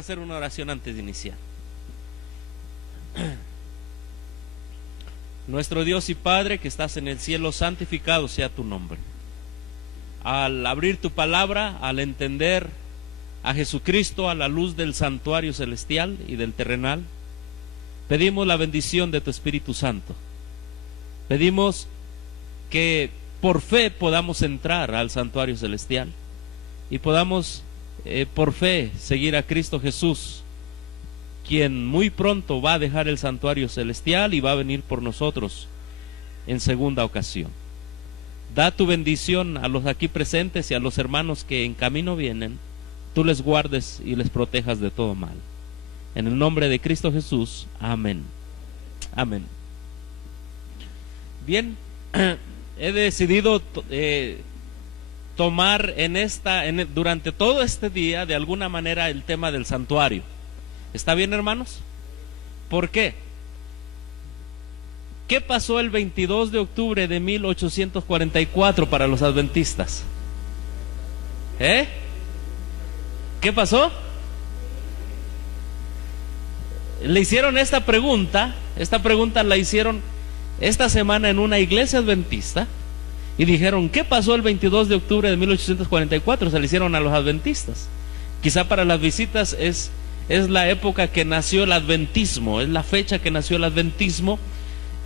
a hacer una oración antes de iniciar. Nuestro Dios y Padre que estás en el cielo, santificado sea tu nombre. Al abrir tu palabra, al entender a Jesucristo a la luz del santuario celestial y del terrenal, pedimos la bendición de tu Espíritu Santo. Pedimos que por fe podamos entrar al santuario celestial y podamos por fe seguir a Cristo Jesús, quien muy pronto va a dejar el santuario celestial y va a venir por nosotros en segunda ocasión. Da tu bendición a los aquí presentes y a los hermanos que en camino vienen. Tú les guardes y les protejas de todo mal. En el nombre de Cristo Jesús, amén. Amén. Bien, he decidido tomar durante todo este día de alguna manera el tema del santuario. ¿Está bien, hermanos? ¿Por qué? ¿Qué pasó el 22 de octubre de 1844 para los adventistas? ¿Qué pasó? Le hicieron esta pregunta la hicieron esta semana en una iglesia adventista y dijeron, ¿qué pasó el 22 de octubre de 1844? Se le hicieron a los adventistas. Quizá para las visitas es la época que nació el adventismo, es la fecha que nació el adventismo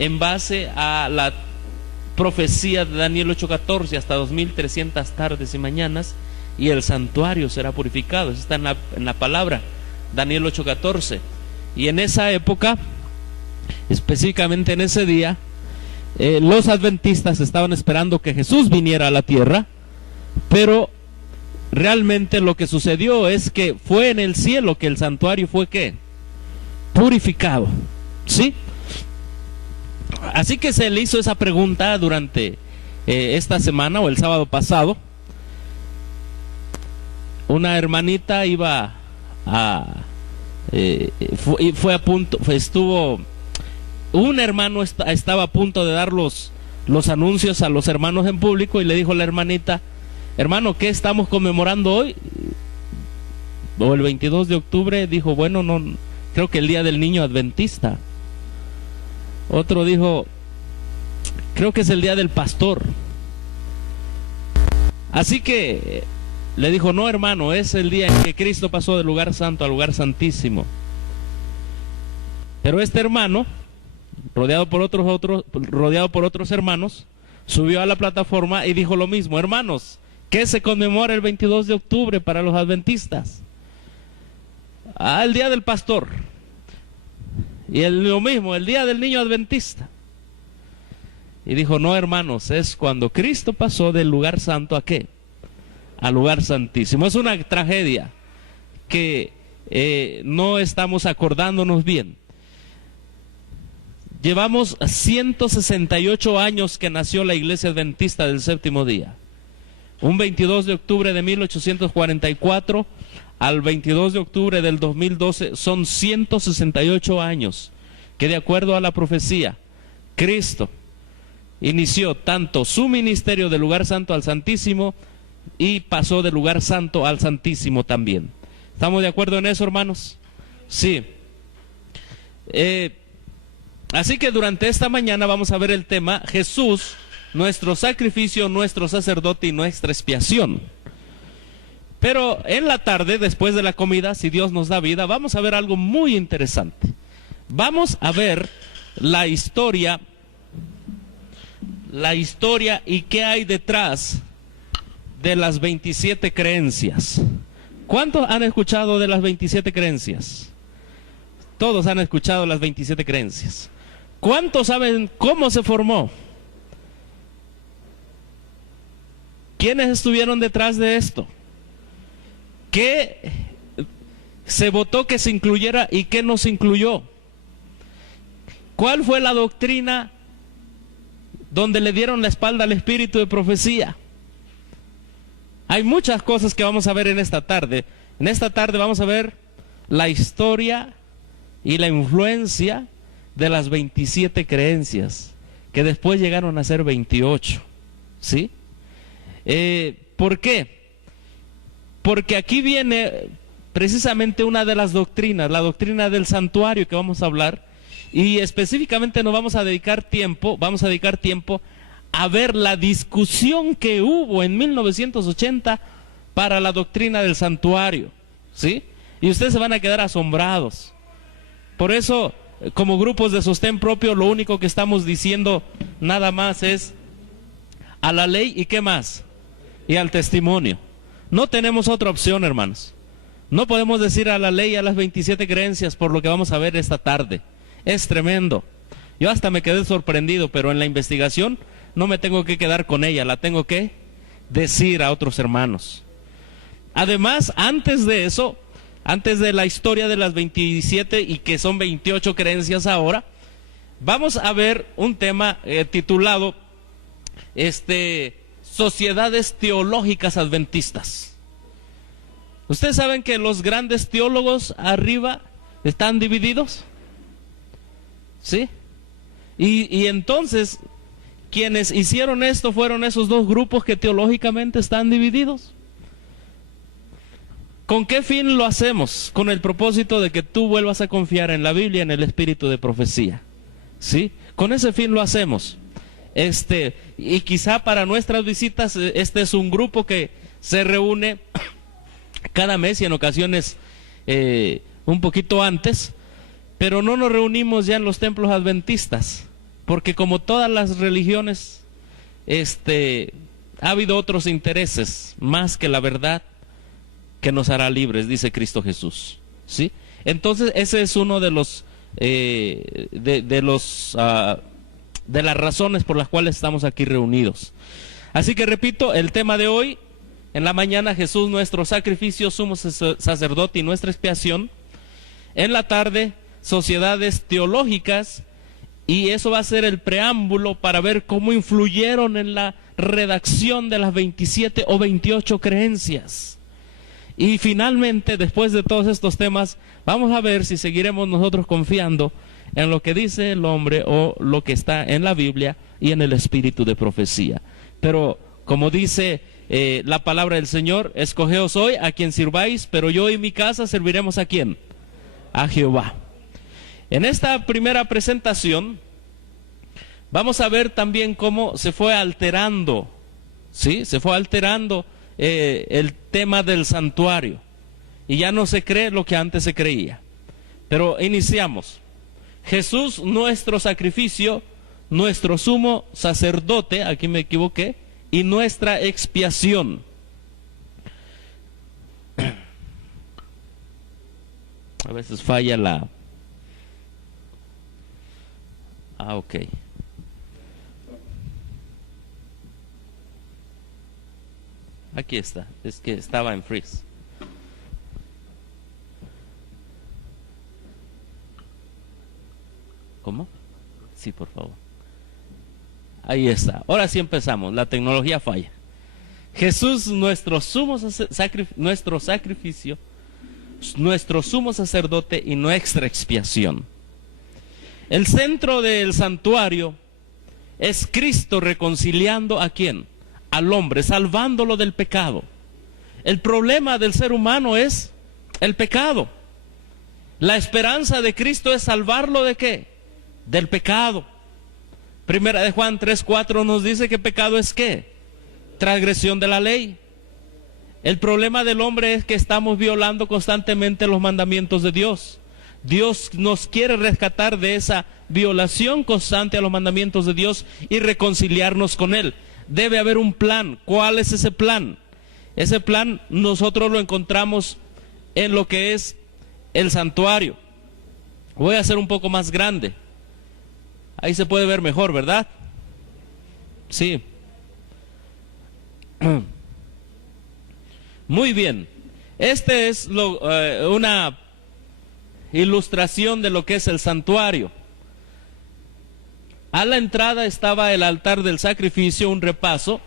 en base a la profecía de Daniel 8:14, hasta 2300 tardes y mañanas y el santuario será purificado. Eso está en la palabra Daniel 8:14. Y en esa época, específicamente en ese día, los adventistas estaban esperando que Jesús viniera a la tierra, pero realmente lo que sucedió es que fue en el cielo que el santuario fue ¿qué? Purificado, ¿sí? Así que se le hizo esa pregunta durante esta semana o el sábado pasado. Una hermanita iba un hermano estaba a punto de dar los anuncios a los hermanos en público y le dijo a la hermanita, hermano, ¿qué estamos conmemorando hoy? O el 22 de octubre, dijo, bueno, no, creo que el día del niño adventista. Otro dijo, creo que es el día del pastor. Así que le dijo, no, hermano, es el día en que Cristo pasó del lugar santo al lugar santísimo. Pero este hermano, rodeado por otros hermanos, subió a la plataforma y dijo lo mismo, hermanos, ¿qué se conmemora el 22 de octubre para los adventistas? El día del pastor. Y lo mismo, el día del niño adventista. Y dijo, no, hermanos, es cuando Cristo pasó del lugar santo ¿a qué? Al lugar santísimo. Es una tragedia que no estamos acordándonos bien. Llevamos 168 años que nació la iglesia adventista del séptimo día. Un 22 de octubre de 1844 al 22 de octubre del 2012 son 168 años que, de acuerdo a la profecía, Cristo inició tanto su ministerio del lugar santo al santísimo y pasó del lugar santo al santísimo también. ¿Estamos de acuerdo en eso, hermanos? Sí. Así que durante esta mañana vamos a ver el tema Jesús, nuestro sacrificio, nuestro sacerdote y nuestra expiación. Pero en la tarde, después de la comida, si Dios nos da vida, vamos a ver algo muy interesante. Vamos a ver la historia y qué hay detrás de las 27 creencias. ¿Cuántos han escuchado de las 27 creencias? Todos han escuchado las 27 creencias. ¿Cuántos saben cómo se formó? ¿Quiénes estuvieron detrás de esto? ¿Qué se votó que se incluyera y qué no se incluyó? ¿Cuál fue la doctrina donde le dieron la espalda al espíritu de profecía? Hay muchas cosas que vamos a ver en esta tarde. En esta tarde vamos a ver la historia y la influencia de las 27 creencias, que después llegaron a ser 28. ¿Sí? ¿Por qué? Porque aquí viene precisamente una de las doctrinas, la doctrina del santuario que vamos a hablar, y específicamente nos vamos a dedicar tiempo a ver la discusión que hubo en 1980 para la doctrina del santuario, ¿sí? Y ustedes se van a quedar asombrados. Por eso, como grupos de sostén propio, lo único que estamos diciendo nada más es a la ley y ¿qué más? Y al testimonio. No tenemos otra opción, hermanos. No podemos decir a la ley y a las 27 creencias por lo que vamos a ver esta tarde. Es tremendo. Yo hasta me quedé sorprendido, pero en la investigación no me tengo que quedar con ella, la tengo que decir a otros hermanos. Además, antes de eso, antes de la historia de las 27 y que son 28 creencias ahora, vamos a ver un tema titulado Sociedades Teológicas Adventistas. ¿Ustedes saben que los grandes teólogos arriba están divididos? ¿Sí? Y entonces, quienes hicieron esto fueron esos dos grupos que teológicamente están divididos. ¿Con qué fin lo hacemos? Con el propósito de que tú vuelvas a confiar en la Biblia, en el espíritu de profecía. ¿Sí? Con ese fin lo hacemos. Y quizá para nuestras visitas, este es un grupo que se reúne cada mes y en ocasiones un poquito antes, pero no nos reunimos ya en los templos adventistas, porque como todas las religiones, ha habido otros intereses más que la verdad que nos hará libres, dice Cristo Jesús, ¿sí? Entonces ese es uno de los de las razones por las cuales estamos aquí reunidos. Así que repito, el tema de hoy, en la mañana Jesús nuestro sacrificio, sumo sacerdote y nuestra expiación. En la tarde, sociedades teológicas, y eso va a ser el preámbulo para ver cómo influyeron en la redacción de las 27 o 28 creencias. Y finalmente, después de todos estos temas, vamos a ver si seguiremos nosotros confiando en lo que dice el hombre o lo que está en la Biblia y en el espíritu de profecía. Pero como dice la palabra del Señor, escogeos hoy a quien sirváis, pero yo y mi casa serviremos ¿a quién? A Jehová. En esta primera presentación vamos a ver también cómo se fue alterando, ¿sí? Se fue alterando el tema del santuario, y ya no se cree lo que antes se creía. Pero iniciamos. Jesús nuestro sacrificio, nuestro sumo sacerdote, aquí me equivoqué, y nuestra expiación. A veces falla la... ok. Aquí está, es que estaba en freeze. ¿Cómo? Sí, por favor. Ahí está. Ahora sí empezamos. La tecnología falla. Jesús, nuestro sumo nuestro sacrificio, nuestro sumo sacerdote y nuestra expiación. El centro del santuario es Cristo reconciliando ¿a quién? Al hombre, salvándolo del pecado. El problema del ser humano es el pecado. La esperanza de Cristo es salvarlo ¿de qué? Del pecado. Primera de Juan 3:4 nos dice que pecado es ¿qué? Transgresión de la ley. El problema del hombre es que estamos violando constantemente los mandamientos de Dios. Dios nos quiere rescatar de esa violación constante a los mandamientos de Dios y reconciliarnos con Él. Debe haber un plan. ¿Cuál es ese plan? Ese plan nosotros lo encontramos en lo que es el santuario. Voy a hacer un poco más grande. Ahí se puede ver mejor, ¿verdad? Sí. Muy bien. Este es una ilustración de lo que es el santuario. A la entrada estaba el altar del sacrificio, un repaso,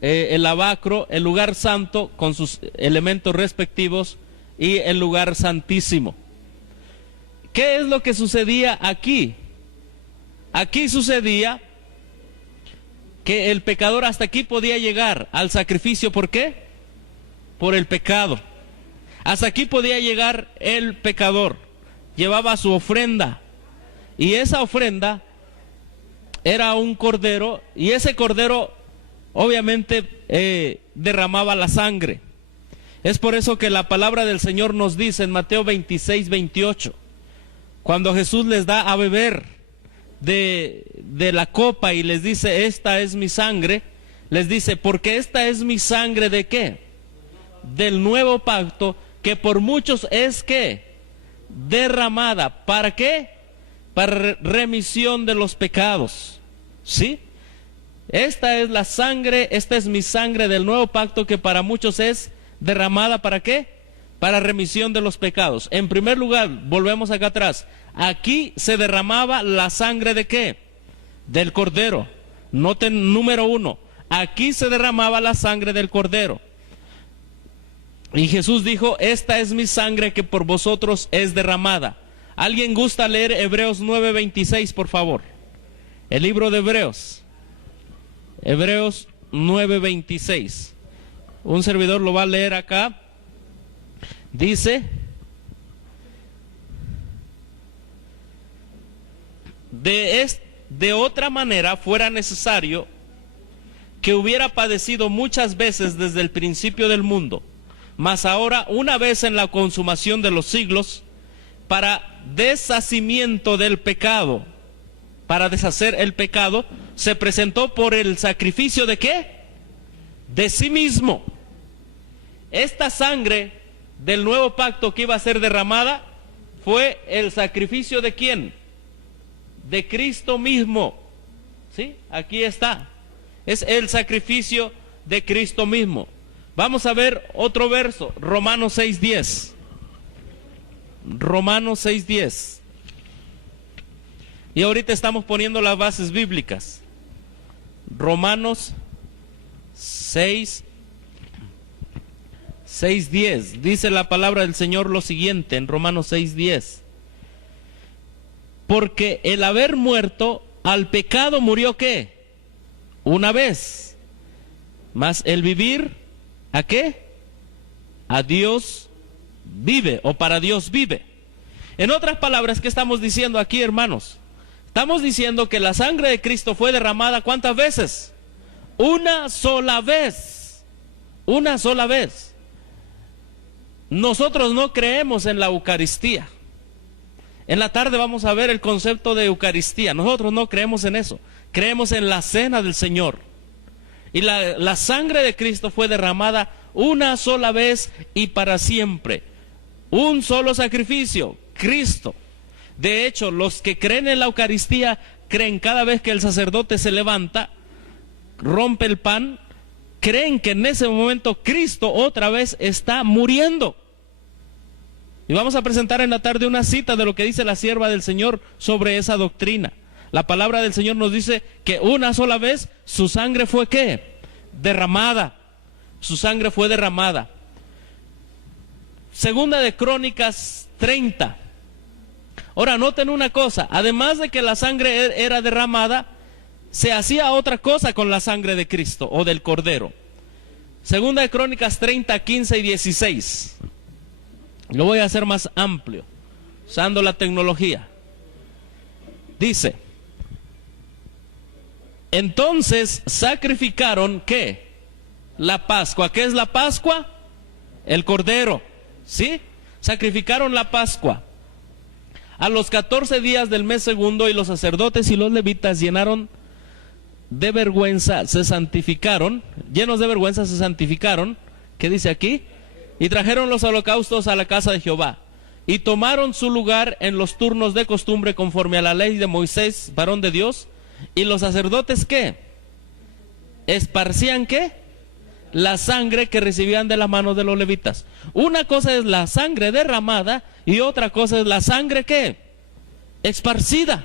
el lavacro, el lugar santo con sus elementos respectivos y el lugar santísimo. ¿Qué es lo que sucedía aquí? Aquí sucedía que el pecador hasta aquí podía llegar al sacrificio. ¿Por qué? Por el pecado. Hasta aquí podía llegar el pecador. Llevaba su ofrenda. Y esa ofrenda era un cordero. Y ese cordero obviamente derramaba la sangre. Es por eso que la palabra del Señor nos dice en Mateo 26, 28, cuando Jesús les da a beber de la copa y les dice, esta es mi sangre, les dice, porque esta es mi sangre ¿de qué? Del nuevo pacto, que por muchos es ¿qué? Derramada. ¿Para qué? Para remisión de los pecados. ¿Sí? Esta es la sangre, esta es mi sangre del nuevo pacto, que para muchos es derramada. ¿Para qué? Para remisión de los pecados. En primer lugar, volvemos acá atrás. Aquí se derramaba la sangre ¿de qué? Del cordero. Noten número 1. Aquí se derramaba la sangre del cordero. Y Jesús dijo, esta es mi sangre que por vosotros es derramada. ¿Alguien gusta leer Hebreos 9:26, por favor? El libro de Hebreos. Hebreos 9:26. Un servidor lo va a leer acá. Dice, de otra manera fuera necesario que hubiera padecido muchas veces desde el principio del mundo, mas ahora, una vez en la consumación de los siglos, para deshacimiento del pecado, para deshacer el pecado, se presentó por el sacrificio ¿de qué? De sí mismo. Esta sangre del nuevo pacto que iba a ser derramada fue el sacrificio ¿de quién? De Cristo mismo. ¿Sí? Aquí está. Es el sacrificio de Cristo mismo. Vamos a ver otro verso, Romanos 6:10. Romanos 6:10. Y ahorita estamos poniendo las bases bíblicas. Romanos 6:10. Dice la palabra del Señor lo siguiente en Romanos 6:10. Porque el haber muerto al pecado murió ¿qué? Una vez. Mas el vivir ¿a qué? A Dios vive, o para Dios vive. En otras palabras, ¿qué estamos diciendo aquí, hermanos? Estamos diciendo que la sangre de Cristo fue derramada ¿cuántas veces? Una sola vez. Una sola vez. Nosotros no creemos en la Eucaristía. En la tarde vamos a ver el concepto de Eucaristía. Nosotros no creemos en eso. Creemos en la cena del Señor. Y la sangre de Cristo fue derramada una sola vez y para siempre. Un solo sacrificio, Cristo. De hecho, los que creen en la Eucaristía creen cada vez que el sacerdote se levanta, rompe el pan, creen que en ese momento Cristo otra vez está muriendo. Y vamos a presentar en la tarde una cita de lo que dice la sierva del Señor sobre esa doctrina. La palabra del Señor nos dice que una sola vez su sangre fue ¿qué? Derramada. Su sangre fue derramada. Segunda de Crónicas 30. Ahora noten una cosa, además de que la sangre era derramada, se hacía otra cosa con la sangre de Cristo o del Cordero. Segunda de Crónicas 30, 15 y 16. Lo voy a hacer más amplio, usando la tecnología. Dice, entonces sacrificaron ¿qué? La Pascua. ¿Qué es la Pascua? El Cordero, ¿sí? Sacrificaron la Pascua. A los 14 días del mes segundo, y los sacerdotes y los levitas llenaron de vergüenza, se santificaron, llenos de vergüenza se santificaron. ¿Qué dice aquí? Y trajeron los holocaustos a la casa de Jehová, y tomaron su lugar en los turnos de costumbre conforme a la ley de Moisés, varón de Dios. Y los sacerdotes ¿qué? Esparcían ¿qué? La sangre que recibían de las manos de los levitas. Una cosa es la sangre derramada y otra cosa es la sangre ¿qué? Esparcida.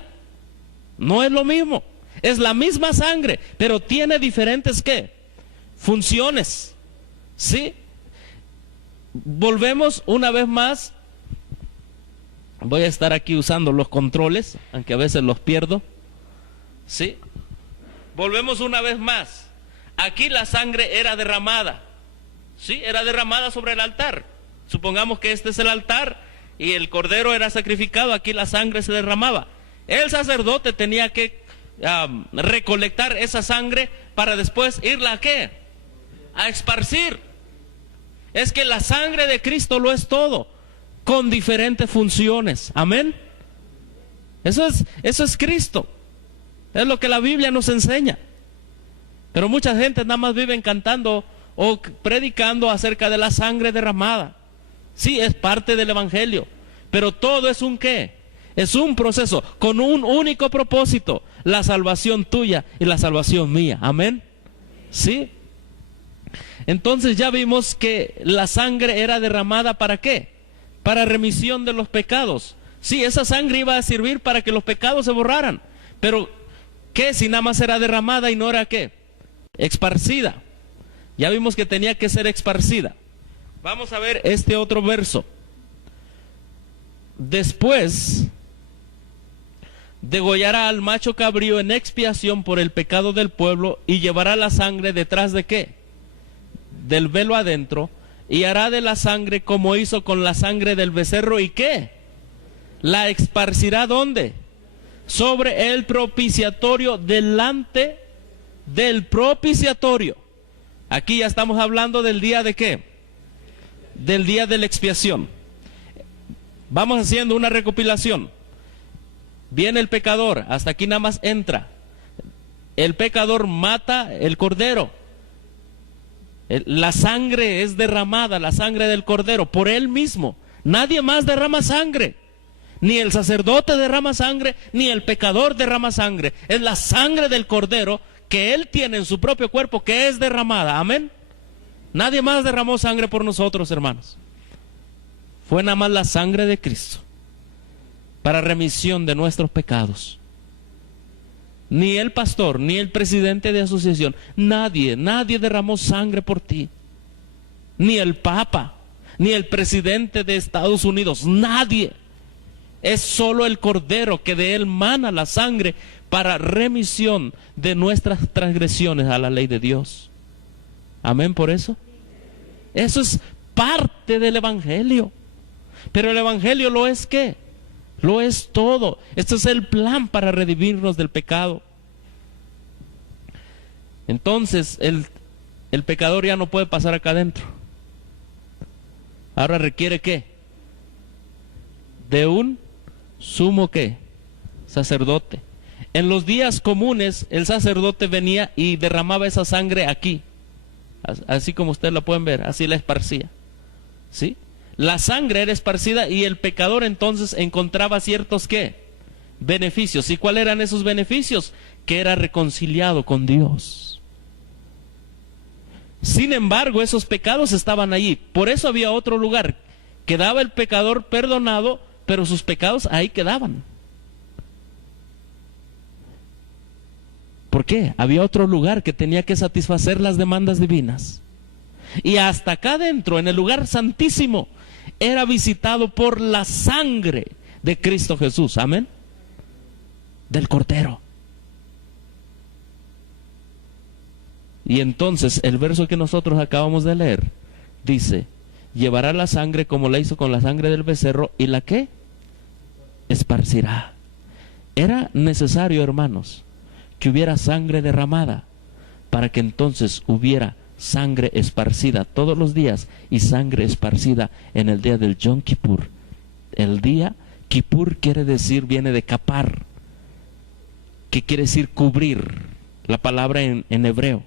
No es lo mismo. Es la misma sangre, pero tiene diferentes ¿qué? Funciones. ¿Sí? Volvemos una vez más. Voy a estar aquí usando los controles, aunque a veces los pierdo. ¿Sí? Volvemos una vez más. Aquí la sangre era derramada. ¿Sí? Era derramada sobre el altar. Supongamos que este es el altar y el cordero era sacrificado, aquí la sangre se derramaba. El sacerdote tenía que recolectar esa sangre para después irla ¿a qué? A esparcir. Es que la sangre de Cristo lo es todo, con diferentes funciones. Amén. Eso es Cristo. Es lo que la Biblia nos enseña. Pero mucha gente nada más vive cantando o predicando acerca de la sangre derramada. Sí, es parte del evangelio, pero todo es un ¿qué? Es un proceso con un único propósito: la salvación tuya y la salvación mía. Amén. Sí. Entonces ya vimos que la sangre era derramada ¿para qué? Para remisión de los pecados. Sí, esa sangre iba a servir para que los pecados se borraran. Pero ¿qué si nada más era derramada y no era qué? Esparcida. Ya vimos que tenía que ser esparcida. Vamos a ver este otro verso. Después degollará al macho cabrío en expiación por el pecado del pueblo, y llevará la sangre detrás de ¿qué? Del velo adentro, y hará de la sangre como hizo con la sangre del becerro, ¿y qué? La esparcirá ¿dónde? Sobre el propiciatorio, delante del propiciatorio. Aquí ya estamos hablando del día de ¿qué? Del día de la expiación. Vamos haciendo una recopilación. Viene el pecador, hasta aquí nada más entra. El pecador mata el cordero. La sangre es derramada, la sangre del cordero, por él mismo. Nadie más derrama sangre. Ni el sacerdote derrama sangre, ni el pecador derrama sangre. Es la sangre del cordero que él tiene en su propio cuerpo, que es derramada. Amén. Nadie más derramó sangre por nosotros, hermanos. Fue nada más la sangre de Cristo para remisión de nuestros pecados. Ni el pastor, ni el presidente de asociación, nadie derramó sangre por ti. Ni el Papa, ni el presidente de Estados Unidos, nadie. Es solo el Cordero, que de él mana la sangre para remisión de nuestras transgresiones a la ley de Dios. Amén por eso. Eso es parte del evangelio. Pero el evangelio lo es ¿qué? Lo es todo. Este es el plan para redimirnos del pecado. Entonces el pecador ya no puede pasar acá adentro. Ahora requiere ¿qué? De un sumo ¿qué? Sacerdote. En los días comunes el sacerdote venía y derramaba esa sangre aquí, así como ustedes la pueden ver, así la esparcía. ¿Sí? La sangre era esparcida y el pecador entonces encontraba ciertos ¿qué? Beneficios. ¿Y cuáles eran esos beneficios? Que era reconciliado con Dios. Sin embargo, esos pecados estaban allí. Por eso había otro lugar. Quedaba el pecador perdonado, pero sus pecados ahí quedaban. ¿Por qué? Había otro lugar que tenía que satisfacer las demandas divinas. Y hasta acá adentro, en el lugar santísimo, era visitado por la sangre de Cristo Jesús. Amén. Del Cordero. Y entonces el verso que nosotros acabamos de leer dice: llevará la sangre como la hizo con la sangre del becerro, y la ¿qué? Esparcirá. Era necesario, hermanos, que hubiera sangre derramada para que entonces hubiera sangre esparcida todos los días, y sangre esparcida en el día del Yom Kippur. El día Kippur viene de kapar, que quiere decir cubrir, la palabra en hebreo.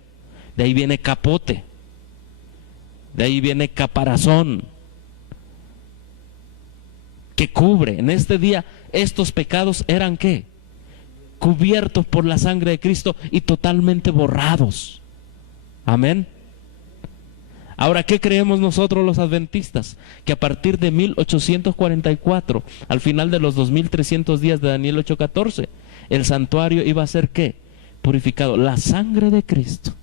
De ahí viene capote, de ahí viene caparazón, que cubre. En este día estos pecados eran ¿qué? Cubiertos por la sangre de Cristo y totalmente borrados. Amén. Ahora, ¿qué creemos nosotros los adventistas? Que a partir de 1844, al final de los 2300 días de Daniel 8:14, el santuario iba a ser ¿qué? Purificado. La sangre de Cristo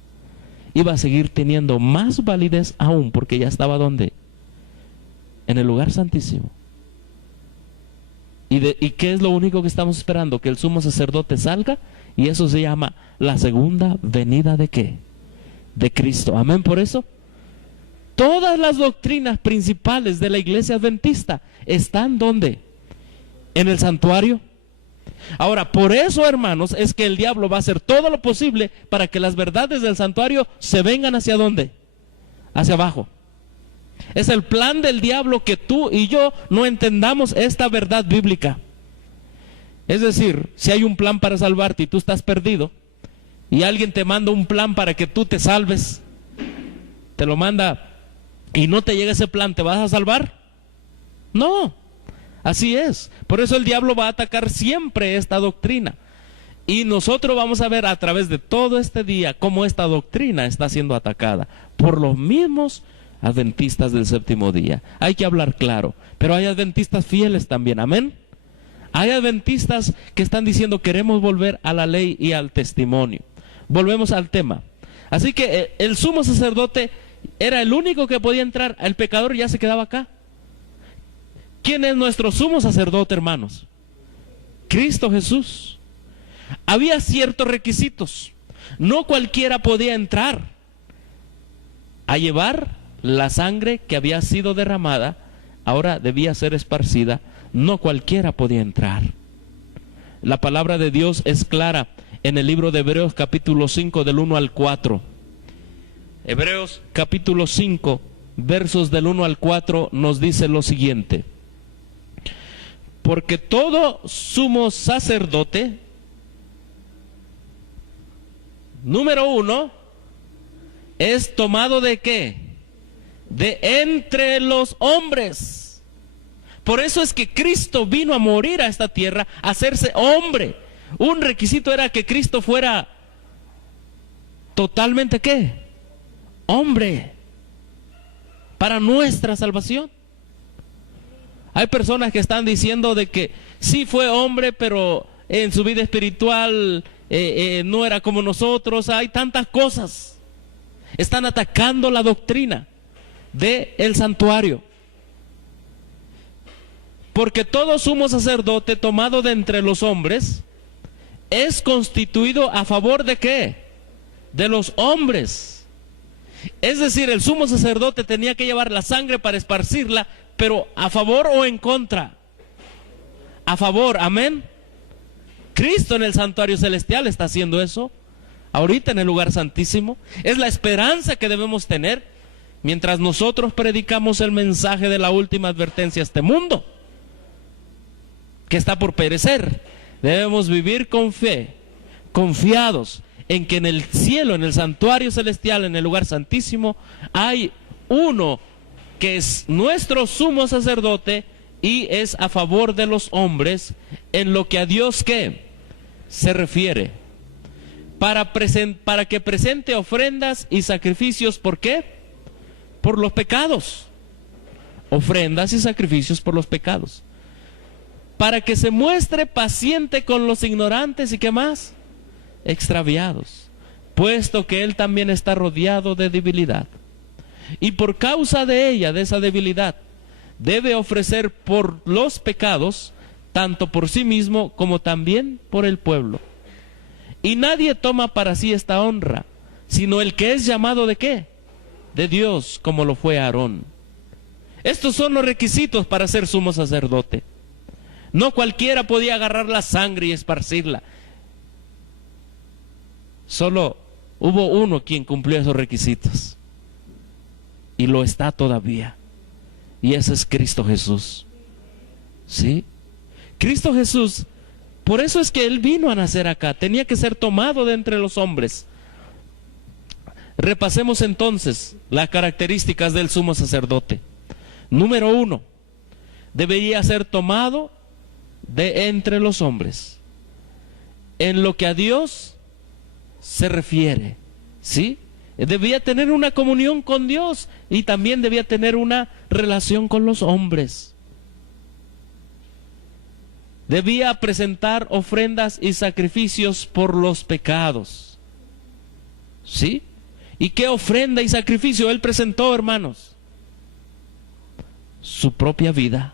iba a seguir teniendo más validez aún, porque ya estaba ¿dónde? En el lugar santísimo. ¿Y qué es lo único que estamos esperando? Que el sumo sacerdote salga, y eso se llama la segunda venida de ¿qué? De Cristo. Amén por eso. Todas las doctrinas principales de la iglesia adventista están ¿dónde? En el santuario. Ahora, por eso, hermanos, es que el diablo va a hacer todo lo posible para que las verdades del santuario se vengan ¿hacia dónde? Hacia abajo. Es el plan del diablo que tú y yo no entendamos esta verdad bíblica. Es decir, si hay un plan para salvarte y tú estás perdido, y alguien te manda un plan para que tú te salves, te lo manda y no te llega ese plan, ¿te vas a salvar? No, así es. Por eso el diablo va a atacar siempre esta doctrina. Y nosotros vamos a ver a través de todo este día cómo esta doctrina está siendo atacada por los mismos adventistas del séptimo día. Hay que hablar claro, pero hay adventistas fieles también, amén. Hay adventistas que están diciendo queremos volver a la ley y al testimonio. Volvemos al tema. Así que el sumo sacerdote era el único que podía entrar, el pecador ya se quedaba acá. ¿Quién es nuestro sumo sacerdote, hermanos? Cristo Jesús. Había ciertos requisitos. No cualquiera podía entrar a llevar la sangre que había sido derramada, ahora debía ser esparcida. No cualquiera podía entrar. La palabra de Dios es clara en el libro de Hebreos capítulo 5 del 1 al 4. Hebreos capítulo 5 versos del 1 al 4 nos dice lo siguiente: porque todo sumo sacerdote, número 1, es tomado ¿de qué? De entre los hombres. Por eso es que Cristo vino a morir a esta tierra, a hacerse hombre. Un requisito era que Cristo fuera totalmente ¿qué? Hombre, para nuestra salvación. Hay personas que están diciendo de que sí fue hombre, pero en su vida espiritual no era como nosotros. Hay tantas cosas. Están atacando la doctrina del santuario. Porque todo sumo sacerdote tomado de entre los hombres es constituido a favor ¿de qué? De los hombres. Es decir, el sumo sacerdote tenía que llevar la sangre para esparcirla, pero ¿a favor o en contra? A favor, amén. Cristo en el santuario celestial está haciendo eso, ahorita en el lugar santísimo. Es la esperanza que debemos tener mientras nosotros predicamos el mensaje de la última advertencia a este mundo, que está por perecer. Debemos vivir con fe, confiados en que en el cielo, en el santuario celestial, en el lugar santísimo, hay uno que es nuestro sumo sacerdote y es a favor de los hombres en lo que a Dios ¿qué? Se refiere. Para que presente ofrendas y sacrificios, ¿por qué? Por los pecados. Ofrendas y sacrificios por los pecados. Para que se muestre paciente con los ignorantes y ¿qué más? Extraviados, puesto que él también está rodeado de debilidad. Y por causa de ella, de esa debilidad, debe ofrecer por los pecados, tanto por sí mismo como también por el pueblo. Y nadie toma para sí esta honra, sino el que es llamado ¿de qué? De Dios, como lo fue Aarón. Estos son los requisitos para ser sumo sacerdote. No cualquiera podía agarrar la sangre y esparcirla. Solo hubo uno quien cumplió esos requisitos. Y lo está todavía. Y ese es Cristo Jesús. ¿Sí? Cristo Jesús, por eso es que Él vino a nacer acá. Tenía que ser tomado de entre los hombres. Repasemos entonces las características del sumo sacerdote. Número 1, debería ser tomado de entre los hombres. En lo que a Dios se refiere, ¿sí? Debía tener una comunión con Dios y también debía tener una relación con los hombres. Debía presentar ofrendas y sacrificios por los pecados, ¿sí? ¿Y qué ofrenda y sacrificio Él presentó, hermanos? Su propia vida.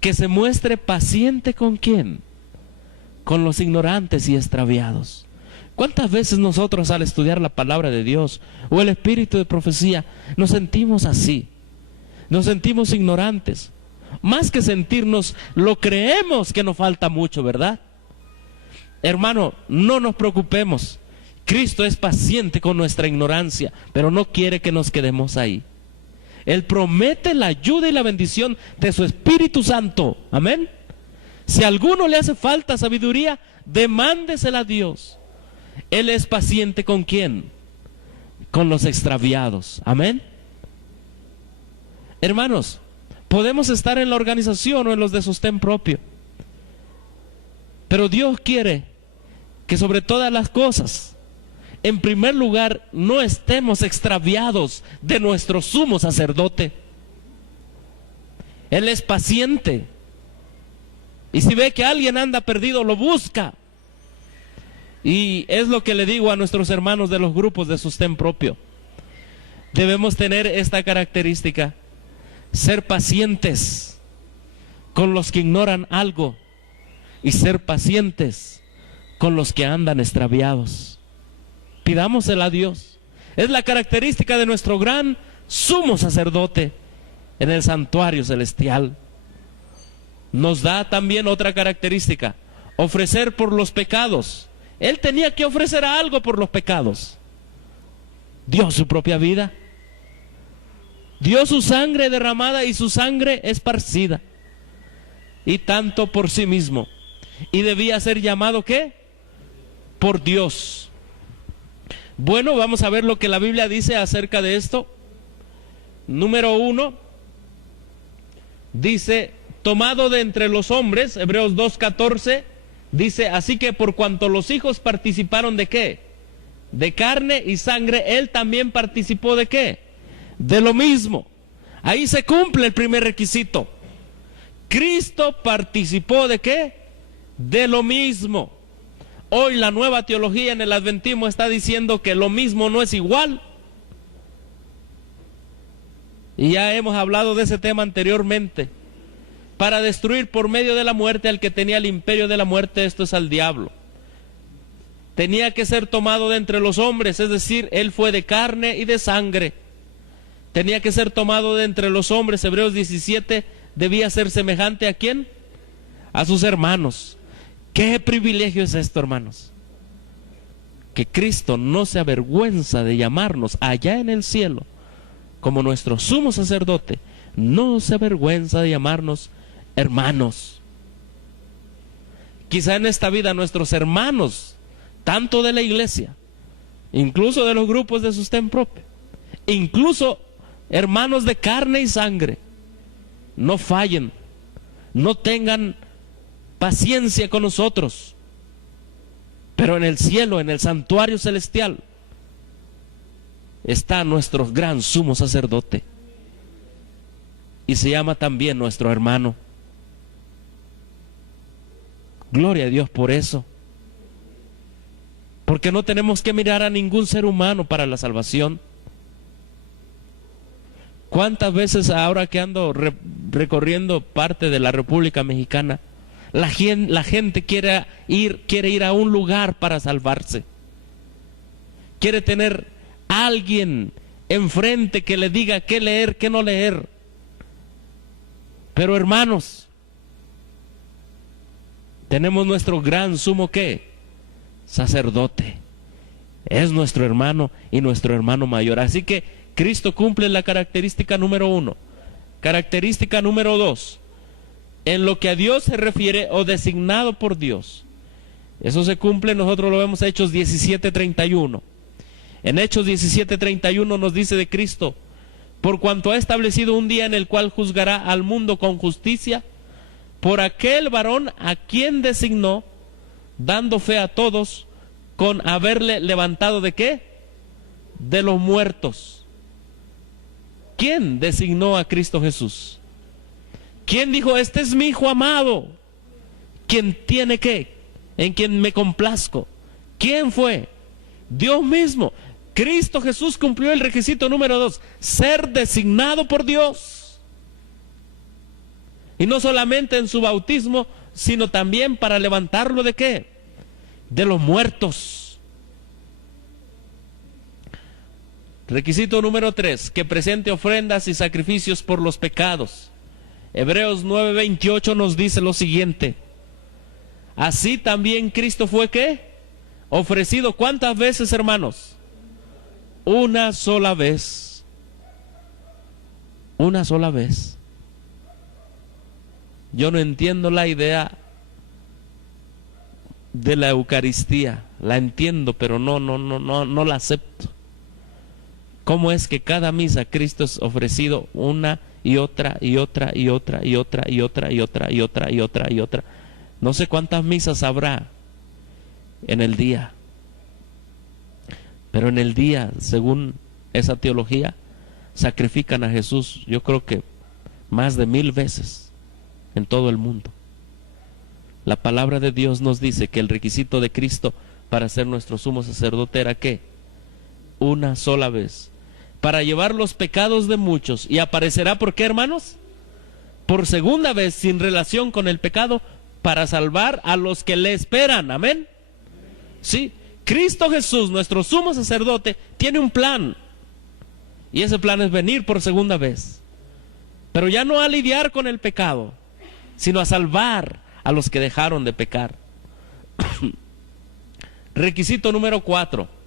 Que se muestre paciente ¿con quién? Con los ignorantes y extraviados. ¿Cuántas veces nosotros al estudiar la palabra de Dios o el espíritu de profecía nos sentimos así? Nos sentimos ignorantes. Más que sentirnos, lo creemos que nos falta mucho, ¿verdad? Hermano, no nos preocupemos. Cristo es paciente con nuestra ignorancia, pero no quiere que nos quedemos ahí. Él promete la ayuda y la bendición de su Espíritu Santo. Amén. Si a alguno le hace falta sabiduría, demándesela a Dios. Él es paciente ¿con quién? Con los extraviados. Amén. Hermanos, podemos estar en la organización o en los de sostén propio, pero Dios quiere que sobre todas las cosas, en primer lugar, no estemos extraviados de nuestro sumo sacerdote. Él es paciente, y si ve que alguien anda perdido, lo busca. Y es lo que le digo a nuestros hermanos de los grupos de sostén propio. Debemos tener esta característica: ser pacientes con los que ignoran algo y ser pacientes con los que andan extraviados. Pidámosela a Dios. Es la característica de nuestro gran sumo sacerdote en el santuario celestial. Nos da también otra característica: ofrecer por los pecados. Él tenía que ofrecer algo por los pecados. Dio su propia vida. Dio su sangre derramada y su sangre esparcida. Y tanto por sí mismo. Y debía ser llamado ¿qué? Por Dios. Bueno, vamos a ver lo que la Biblia dice acerca de esto. Número 1. Dice, tomado de entre los hombres, Hebreos 2:14. Dice, así que por cuanto los hijos participaron ¿de qué? De carne y sangre, él también participó ¿de qué? De lo mismo. Ahí se cumple el primer requisito. Cristo participó ¿de qué? De lo mismo. Hoy la nueva teología en el adventismo está diciendo que lo mismo no es igual. Y ya hemos hablado de ese tema anteriormente. Para destruir por medio de la muerte al que tenía el imperio de la muerte, esto es al diablo. Tenía que ser tomado de entre los hombres, es decir, él fue de carne y de sangre. Tenía que ser tomado de entre los hombres. Hebreos 17, debía ser semejante ¿a quién? A sus hermanos. ¿Qué privilegio es esto, hermanos? Que Cristo no se avergüenza de llamarnos allá en el cielo como nuestro sumo sacerdote. No se avergüenza de llamarnos hermanos. Quizá en esta vida nuestros hermanos, tanto de la iglesia, incluso de los grupos de sostén propio, incluso hermanos de carne y sangre, no fallen, no tengan paciencia con nosotros, pero en el cielo, en el santuario celestial, está nuestro gran sumo sacerdote, y se llama también nuestro hermano. Gloria a Dios por eso, porque no tenemos que mirar a ningún ser humano para la salvación. ¿Cuántas veces ahora que ando recorriendo parte de la República Mexicana, la gente quiere ir a un lugar para salvarse? Quiere tener a alguien enfrente que le diga qué leer, qué no leer. Pero hermanos, tenemos nuestro gran sumo ¿qué? Sacerdote. Es nuestro hermano y nuestro hermano mayor. Así que Cristo cumple la característica número 1. Característica número 2. En lo que a Dios se refiere o designado por Dios. Eso se cumple, nosotros lo vemos en Hechos 17:31. En Hechos 17:31 nos dice de Cristo: por cuanto ha establecido un día en el cual juzgará al mundo con justicia, por aquel varón a quien designó, dando fe a todos, con haberle levantado ¿de qué? De los muertos. ¿Quién designó a Cristo Jesús? ¿Quién dijo, este es mi hijo amado, quien tiene qué? En quien me complazco? ¿Quién fue? Dios mismo. Cristo Jesús cumplió el requisito número 2, ser designado por Dios. Y no solamente en su bautismo, sino también para levantarlo ¿de qué? De los muertos. Requisito número 3, que presente ofrendas y sacrificios por los pecados. Hebreos 9:28 nos dice lo siguiente: así también Cristo fue, ¿qué? Ofrecido. ¿Cuántas veces, hermanos? Una sola vez. Una sola vez. Yo no entiendo la idea de la Eucaristía. La entiendo, pero no la acepto. ¿Cómo es que cada misa Cristo es ofrecido una y otra y otra y otra y otra y otra y otra y otra y otra y otra? No sé cuántas misas habrá en el día, pero en el día, según esa teología, sacrifican a Jesús, yo creo que más de 1000 veces en todo el mundo. La palabra de Dios nos dice que el requisito de Cristo para ser nuestro sumo sacerdote era ¿qué? Una sola vez, para llevar los pecados de muchos, y aparecerá, ¿por qué, hermanos? Por segunda vez, sin relación con el pecado, para salvar a los que le esperan. Amén. Sí, Cristo Jesús, nuestro sumo sacerdote, tiene un plan, y ese plan es venir por segunda vez, pero ya no a lidiar con el pecado, sino a salvar a los que dejaron de pecar. Requisito número 4.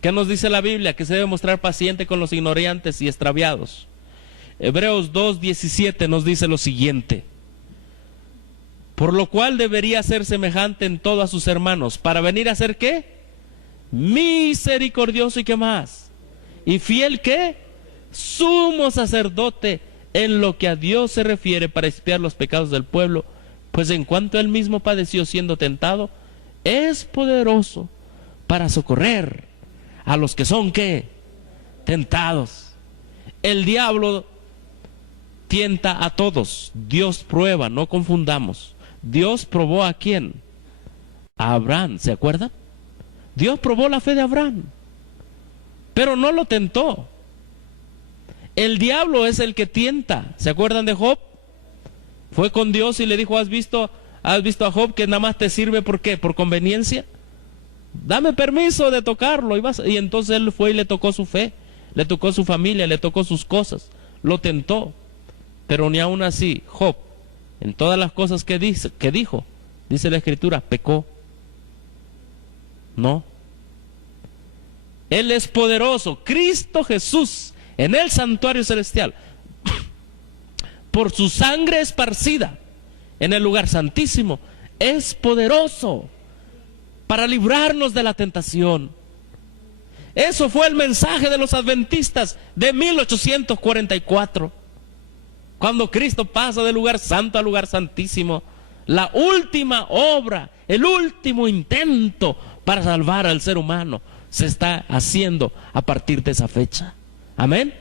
¿Qué nos dice la Biblia? Que se debe mostrar paciente con los ignorantes y extraviados. Hebreos 2:17 nos dice lo siguiente: por lo cual debería ser semejante en todo a sus hermanos, para venir a ser ¿qué? Misericordioso, y ¿qué más? Y fiel, ¿qué? Sumo sacerdote en lo que a Dios se refiere, para expiar los pecados del pueblo, pues en cuanto él mismo padeció siendo tentado, es poderoso para socorrer a los que son ¿qué? Tentados. El diablo tienta a todos, Dios prueba, no confundamos. Dios probó ¿a quién? A Abraham, ¿se acuerdan? Dios probó la fe de Abraham, pero no lo tentó. El diablo es el que tienta. ¿Se acuerdan de Job? Fue con Dios y le dijo: ¿Has visto a Job que nada más te sirve por qué? ¿Por conveniencia? Dame permiso de tocarlo. Y entonces él fue y le tocó su fe, le tocó su familia, le tocó sus cosas, lo tentó. Pero ni aún así Job, en todas las cosas que dijo, dice la Escritura, pecó. No. Él es poderoso, Cristo Jesús, en el santuario celestial, por su sangre esparcida en el lugar santísimo, es poderoso para librarnos de la tentación. Eso fue el mensaje de los adventistas de 1844, cuando Cristo pasa del lugar santo al lugar santísimo. La última obra, el último intento para salvar al ser humano se está haciendo a partir de esa fecha. Amén.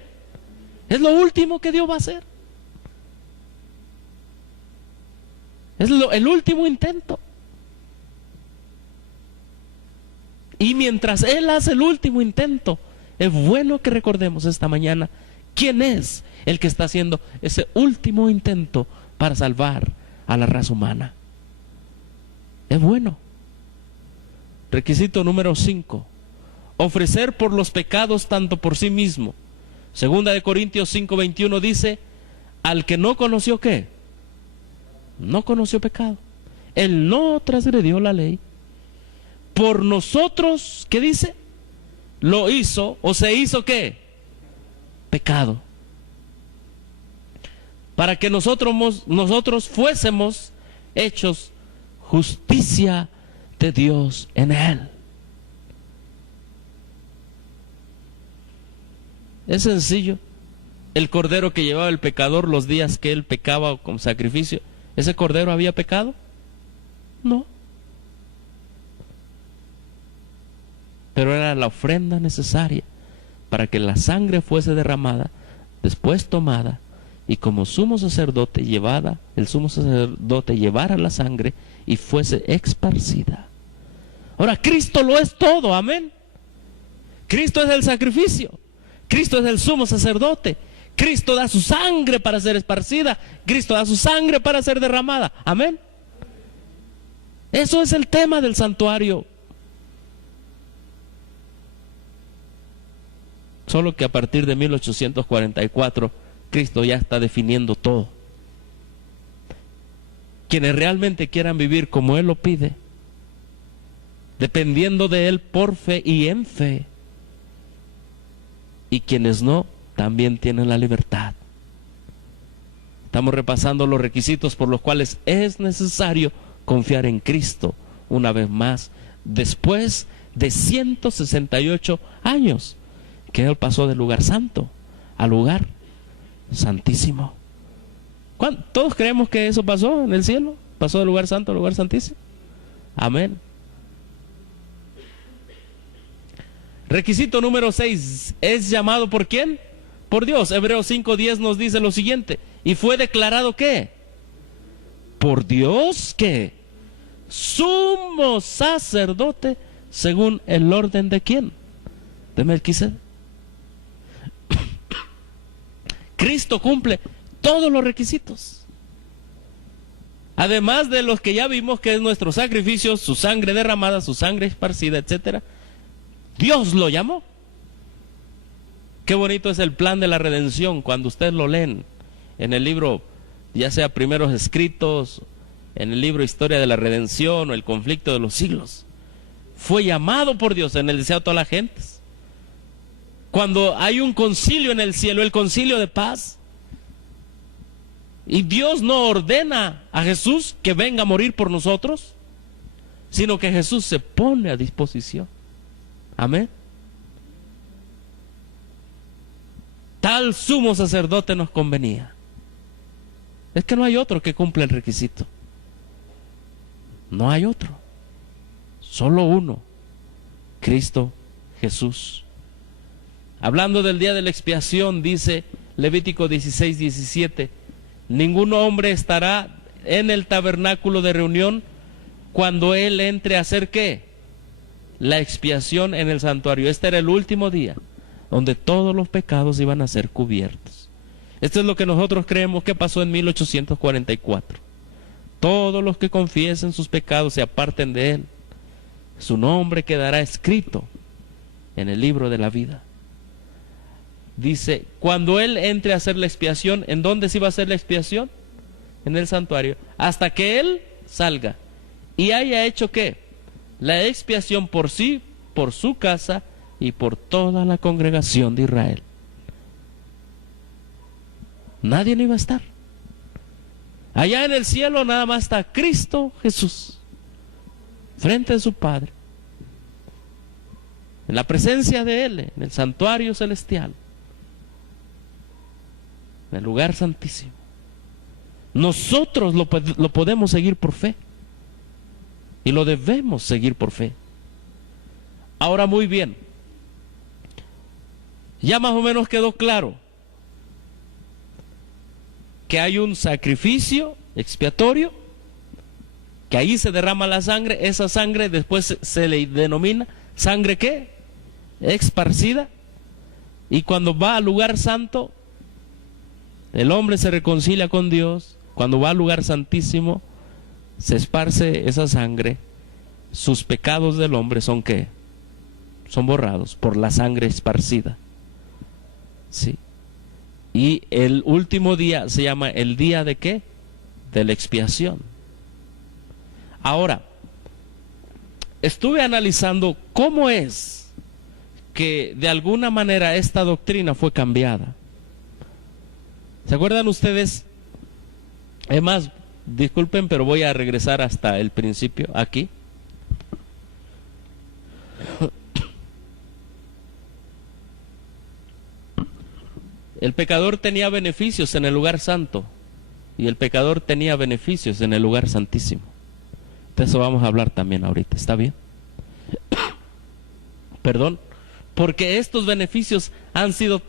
Es lo último que Dios va a hacer. Es el último intento. Y mientras Él hace el último intento, es bueno que recordemos esta mañana quién es el que está haciendo ese último intento para salvar a la raza humana. Es bueno. Requisito número 5: ofrecer por los pecados tanto por sí mismo. Segunda de Corintios 5:21 dice: al que no conoció ¿qué? No conoció pecado. Él no transgredió la ley. Por nosotros, ¿qué dice? Lo hizo, o se hizo ¿qué? Pecado. Para que nosotros fuésemos hechos justicia de Dios en Él. Es sencillo. El cordero que llevaba el pecador los días que él pecaba con sacrificio, ¿ese cordero había pecado? No. Pero era la ofrenda necesaria para que la sangre fuese derramada, después tomada, y como sumo sacerdote el sumo sacerdote llevara la sangre y fuese esparcida. Ahora, Cristo lo es todo, amén. Cristo es el sacrificio, Cristo es el sumo sacerdote, Cristo da su sangre para ser esparcida, Cristo da su sangre para ser derramada, amén. Eso es el tema del santuario. Solo que a partir de 1844, Cristo ya está definiendo todo. Quienes realmente quieran vivir como Él lo pide, dependiendo de Él por fe y en fe, y quienes no, también tienen la libertad. Estamos repasando los requisitos por los cuales es necesario confiar en Cristo una vez más, después de 168 años que Él pasó del lugar santo al lugar santísimo. ¿Todos creemos que eso pasó en el cielo? ¿Pasó del lugar santo al lugar santísimo? Amén. Requisito número 6. ¿Es llamado por quién? Por Dios. Hebreos 5:10 nos dice lo siguiente. ¿Y fue declarado qué? Por Dios, ¿qué? Sumo sacerdote según el orden de quién? De Melquisedec. Cristo cumple todos los requisitos. Además de los que ya vimos, que es nuestro sacrificio, su sangre derramada, su sangre esparcida, etcétera. Dios lo llamó. Qué bonito es el plan de la redención cuando ustedes lo leen en el libro, ya sea Primeros Escritos, en el libro Historia de la Redención o el Conflicto de los Siglos. Fue llamado por Dios en el deseo de todas las gentes. Cuando hay un concilio en el cielo, el concilio de paz, y Dios no ordena a Jesús que venga a morir por nosotros, sino que Jesús se pone a disposición. Amén. Tal sumo sacerdote nos convenía. Es que no hay otro que cumpla el requisito. No hay otro. Solo uno. Cristo Jesús. Hablando del día de la expiación, dice Levítico 16:17, ningún hombre estará en el tabernáculo de reunión cuando él entre a hacer ¿qué? La expiación en el santuario. Este era el último día donde todos los pecados iban a ser cubiertos. Esto es lo que nosotros creemos que pasó en 1844. Todos los que confiesen sus pecados se aparten de él, su nombre quedará escrito en el libro de la vida. Dice, cuando él entre a hacer la expiación, ¿en dónde se iba a hacer la expiación? En el santuario, hasta que él salga y haya hecho ¿qué? La expiación por sí, por su casa y por toda la congregación de Israel. Nadie no iba a estar. Allá en el cielo nada más está Cristo Jesús, frente a su Padre, en la presencia de Él, en el santuario celestial, en el lugar santísimo. Nosotros lo podemos seguir por fe, y lo debemos seguir por fe. Ahora, muy bien, ya más o menos quedó claro que hay un sacrificio expiatorio, que ahí se derrama la sangre. Esa sangre después se le denomina sangre ¿qué? Esparcida. Y cuando va al lugar santo, el hombre se reconcilia con Dios. Cuando va al lugar santísimo, se esparce esa sangre. Sus pecados del hombre son ¿qué? Son borrados por la sangre esparcida. ¿Sí? Y el último día se llama el día de ¿qué? De la expiación. Ahora, estuve analizando cómo es que de alguna manera esta doctrina fue cambiada. ¿Se acuerdan ustedes? Es más, disculpen, pero voy a regresar hasta el principio, aquí. El pecador tenía beneficios en el lugar santo y el pecador tenía beneficios en el lugar santísimo. De eso vamos a hablar también ahorita, ¿está bien? Perdón, porque estos beneficios han sido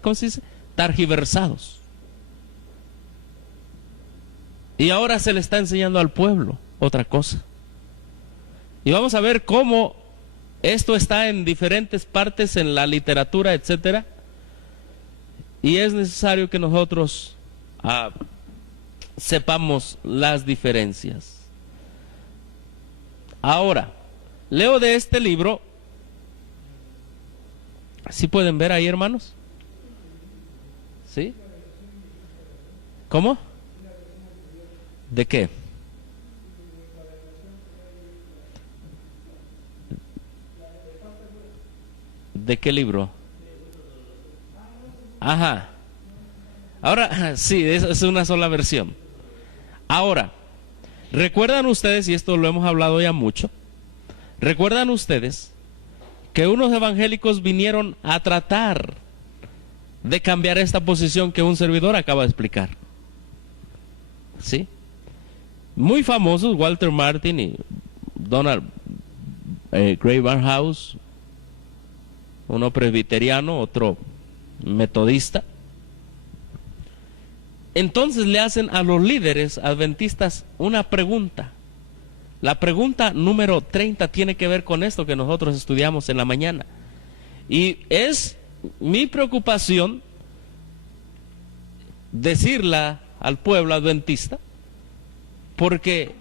¿cómo se dice? Targiversados. Y ahora se le está enseñando al pueblo otra cosa. Y vamos a ver cómo esto está en diferentes partes en la literatura, etcétera. Y es necesario que nosotros sepamos las diferencias. Ahora, leo de este libro ¿Sí pueden ver ahí, hermanos? ¿Sí? ¿Cómo? ¿De qué? ¿De qué libro? Ajá. Ahora, sí, es una sola versión. Ahora, ¿recuerdan ustedes, y esto lo hemos hablado ya mucho, recuerdan ustedes que unos evangélicos vinieron a tratar de cambiar esta posición que un servidor acaba de explicar? ¿Sí? Muy famosos, Walter Martin y Donald Gray Barnhouse, uno presbiteriano, otro metodista. Entonces le hacen a los líderes adventistas una pregunta. La pregunta número 30 tiene que ver con esto que nosotros estudiamos en la mañana. Y es mi preocupación decirla al pueblo adventista, porque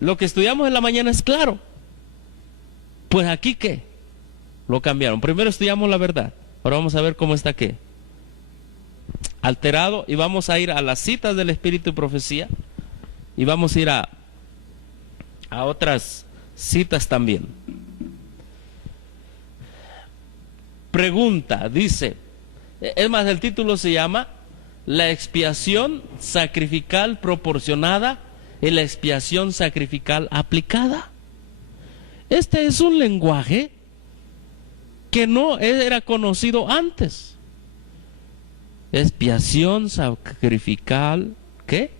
lo que estudiamos en la mañana es claro. Pues aquí, ¿qué? Lo cambiaron. Primero estudiamos la verdad. Ahora vamos a ver cómo está qué. Alterado, y vamos a ir a las citas del Espíritu y Profecía, y vamos a ir a otras citas también. Pregunta, dice, es más, el título se llama La expiación sacrificial proporcionada y la expiación sacrificial aplicada. Este es un lenguaje que no era conocido antes. Expiación sacrificial, ¿qué?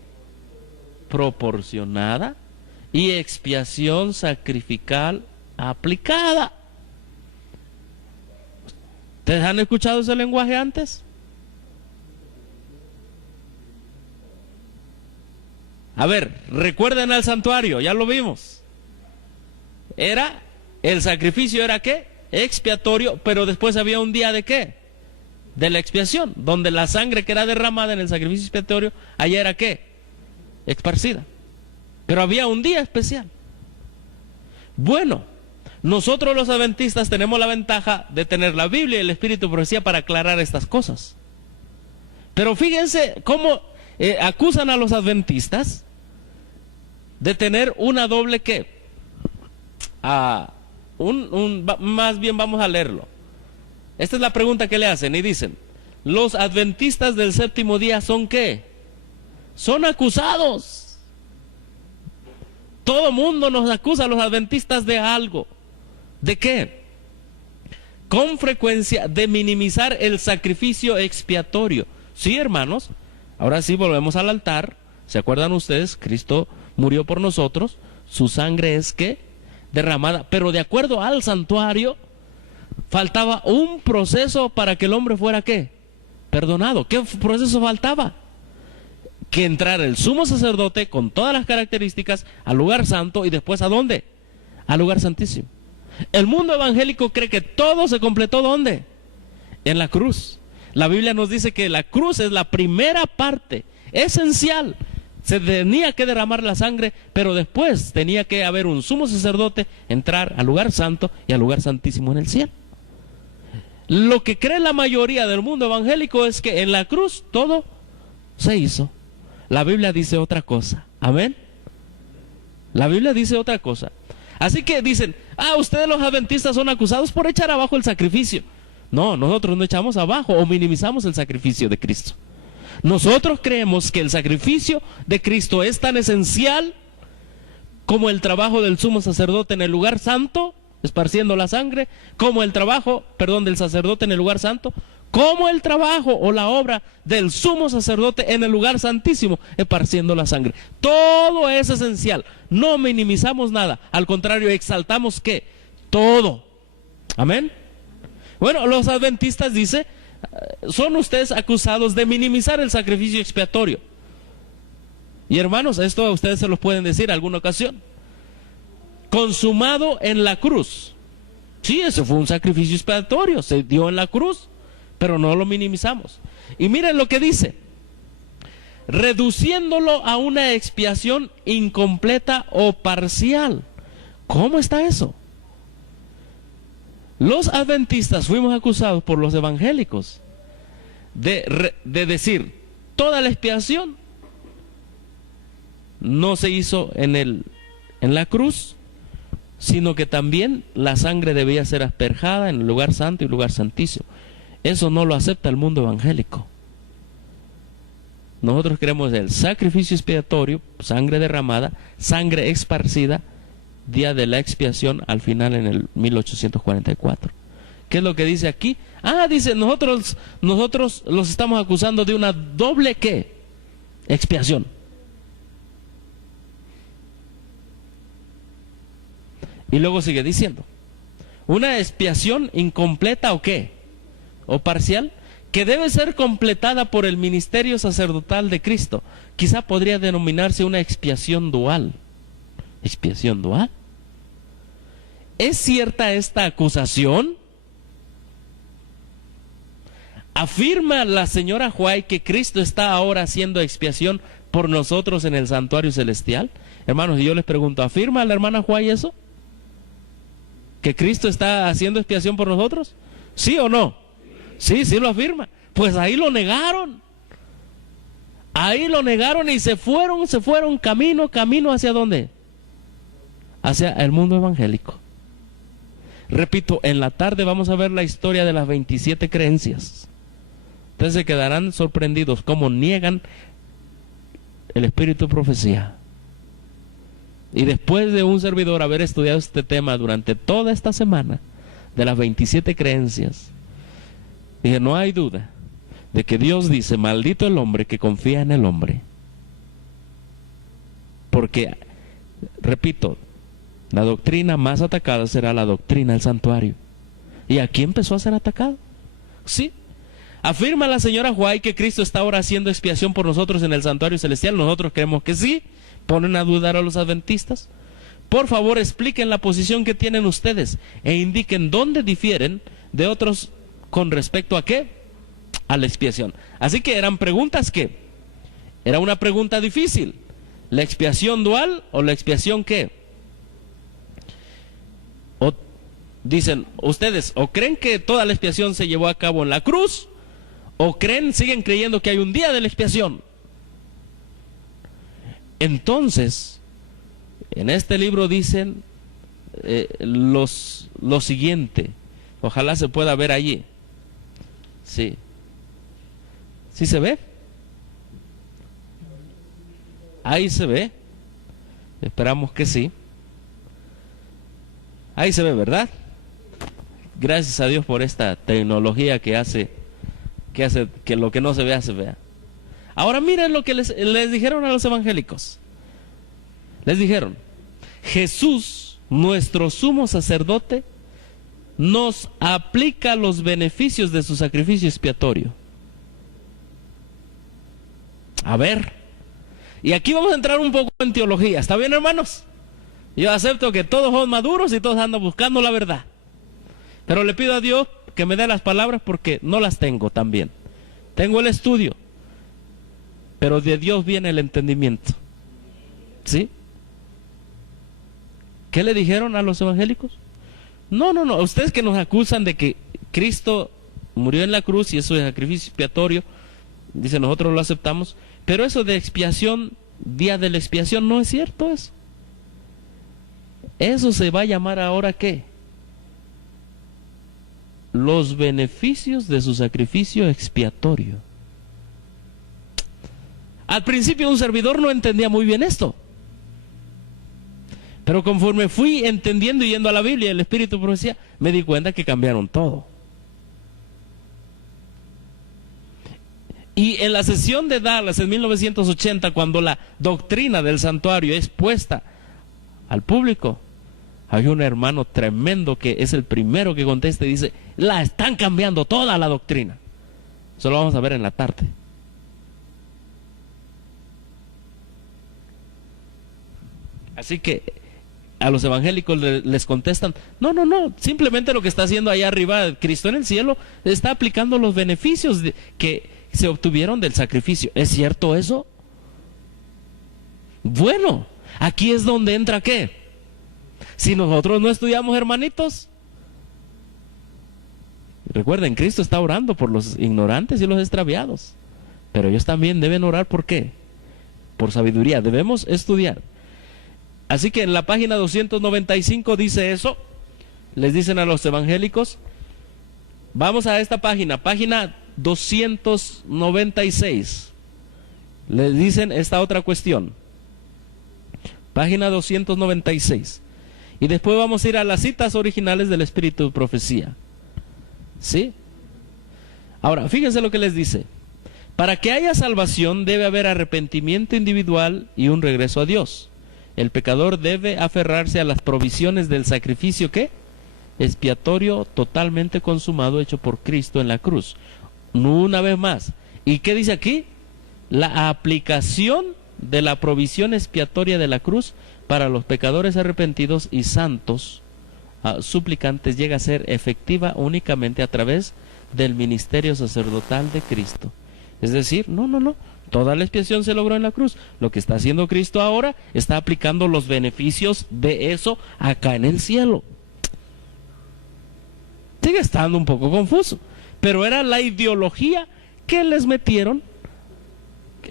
Proporcionada y expiación sacrificial aplicada. ¿Ustedes han escuchado ese lenguaje antes? A ver, recuerden al santuario, ya lo vimos. El sacrificio era ¿qué? Expiatorio, pero después había un día de ¿qué? De la expiación, donde la sangre que era derramada en el sacrificio expiatorio, allá era ¿qué? Esparcida. Pero había un día especial. Bueno, nosotros los adventistas tenemos la ventaja de tener la Biblia y el Espíritu de Profecía para aclarar estas cosas. Pero fíjense cómo acusan a los adventistas de tener una doble ¿qué? Más bien vamos a leerlo. Esta es la pregunta que le hacen y dicen, los adventistas del séptimo día son ¿qué? Son acusados. Todo mundo nos acusa a los adventistas de algo. ¿De qué? Con frecuencia de minimizar el sacrificio expiatorio. Sí, hermanos, ahora sí volvemos al altar. ¿Se acuerdan ustedes? Cristo murió por nosotros. Su sangre es ¿qué? Derramada. Pero de acuerdo al santuario, faltaba un proceso para que el hombre fuera ¿qué? Perdonado. ¿Qué proceso faltaba? Que entrara el sumo sacerdote con todas las características al lugar santo y después ¿a dónde? Al lugar santísimo. El mundo evangélico cree que todo se completó ¿dónde? En la cruz. La Biblia nos dice que la cruz es la primera parte esencial. Se tenía que derramar la sangre, pero después tenía que haber un sumo sacerdote, entrar al lugar santo y al lugar santísimo en el cielo. Lo que cree la mayoría del mundo evangélico es que en la cruz todo se hizo. La Biblia dice otra cosa. Amén. La Biblia dice otra cosa. Así que dicen, ustedes los adventistas son acusados por echar abajo el sacrificio. No, nosotros no echamos abajo o minimizamos el sacrificio de Cristo. Nosotros creemos que el sacrificio de Cristo es tan esencial como el trabajo del sumo sacerdote en el lugar santo, esparciendo la sangre, como el trabajo, del sacerdote en el lugar santo, como el trabajo o la obra del sumo sacerdote en el lugar santísimo, esparciendo la sangre. Todo es esencial, no minimizamos nada, al contrario, exaltamos ¿qué? Todo. Amén. Bueno, los adventistas dicen, son ustedes acusados de minimizar el sacrificio expiatorio. Y hermanos, esto a ustedes se lo pueden decir alguna ocasión. Consumado en la cruz. Sí, ese fue un sacrificio expiatorio, se dio en la cruz, pero no lo minimizamos. Y miren lo que dice: reduciéndolo a una expiación incompleta o parcial. ¿Cómo está eso? Los adventistas fuimos acusados por los evangélicos de decir, toda la expiación no se hizo en la cruz, sino que también la sangre debía ser asperjada en el lugar santo y lugar santísimo. Eso no lo acepta el mundo evangélico. Nosotros creemos en el sacrificio expiatorio, sangre derramada, sangre esparcida, día de la expiación al final en el 1844. ¿Qué es lo que dice aquí? Dice, nosotros los estamos acusando de una doble ¿qué? Expiación. Y luego sigue diciendo, una expiación incompleta o qué, o parcial, que debe ser completada por el ministerio sacerdotal de Cristo. Quizá podría denominarse una expiación dual. ¿Expiación dual? ¿Es cierta esta acusación? ¿Afirma la señora White que Cristo está ahora haciendo expiación por nosotros en el santuario celestial? Hermanos, y yo les pregunto, ¿afirma la hermana White eso? ¿Que Cristo está haciendo expiación por nosotros? ¿Sí o no? Sí, sí lo afirma. Pues ahí lo negaron. Ahí lo negaron y se fueron camino ¿hacia dónde? Hacia el mundo evangélico. Repito, en la tarde vamos a ver la historia de las 27 creencias. Ustedes se quedarán sorprendidos cómo niegan el espíritu de profecía. Y después de un servidor haber estudiado este tema durante toda esta semana, de las 27 creencias, dije, no hay duda de que Dios dice, maldito el hombre que confía en el hombre. Porque, repito, la doctrina más atacada será la doctrina del santuario. ¿Y aquí empezó a ser atacado? Sí. ¿Afirma la señora White que Cristo está ahora haciendo expiación por nosotros en el santuario celestial? Nosotros creemos que sí. ¿Ponen a dudar a los adventistas? Por favor, expliquen la posición que tienen ustedes e indiquen dónde difieren de otros con respecto a qué, a la expiación. Así que eran preguntas que, era una pregunta difícil, ¿la expiación dual o la expiación qué? O dicen ustedes, o creen que toda la expiación se llevó a cabo en la cruz, o siguen creyendo que hay un día de la expiación. Entonces, en este libro dicen lo siguiente, ojalá se pueda ver allí. Sí. ¿Sí se ve? Ahí se ve. Esperamos que sí. Ahí se ve, ¿verdad? Gracias a Dios por esta tecnología que hace que lo que no se vea, se vea. Ahora miren lo que les dijeron a los evangélicos. Les dijeron, Jesús, nuestro sumo sacerdote, nos aplica los beneficios de su sacrificio expiatorio. A ver, y aquí vamos a entrar un poco en teología. ¿Está bien, hermanos? Yo acepto que todos son maduros y todos andan buscando la verdad. Pero le pido a Dios que me dé las palabras porque no las tengo también. Tengo el estudio, pero de Dios viene el entendimiento. ¿Sí? ¿Qué le dijeron a los evangélicos? No, ustedes que nos acusan de que Cristo murió en la cruz y eso es sacrificio expiatorio, dicen nosotros lo aceptamos, pero eso de expiación, día de la expiación, no es cierto eso. Eso se va a llamar ahora ¿qué? Los beneficios de su sacrificio expiatorio. Al principio un servidor no entendía muy bien esto, pero conforme fui entendiendo y yendo a la Biblia, el Espíritu de Profecía, me di cuenta que cambiaron todo. Y en la sesión de Dallas en 1980, cuando la doctrina del santuario es puesta al público, hay un hermano tremendo que es el primero que contesta y dice, la están cambiando toda la doctrina. Eso lo vamos a ver en la tarde. Así que a los evangélicos les contestan, no, simplemente lo que está haciendo allá arriba Cristo en el cielo, está aplicando los beneficios que se obtuvieron del sacrificio. ¿Es cierto eso? Bueno, aquí es donde entra ¿qué? Si nosotros no estudiamos, hermanitos, Recuerden, Cristo está orando por los ignorantes y los extraviados. Pero ellos también deben orar, ¿por qué? Por sabiduría, debemos estudiar. Así que en la página 295 dice eso, les dicen a los evangélicos. Vamos a esta página 296, les dicen esta otra cuestión, página 296, y después vamos a ir a las citas originales del Espíritu de Profecía, ¿sí? Ahora, fíjense lo que les dice. Para que haya salvación debe haber arrepentimiento individual y un regreso a Dios. El pecador debe aferrarse a las provisiones del sacrificio, ¿qué? Expiatorio totalmente consumado, hecho por Cristo en la cruz. Una vez más. ¿Y qué dice aquí? La aplicación de la provisión expiatoria de la cruz para los pecadores arrepentidos y santos suplicantes llega a ser efectiva únicamente a través del ministerio sacerdotal de Cristo. Es decir, no, toda la expiación se logró en la cruz. Lo que está haciendo Cristo ahora está aplicando los beneficios de eso acá en el cielo. Sigue estando un poco confuso, pero era la ideología que les metieron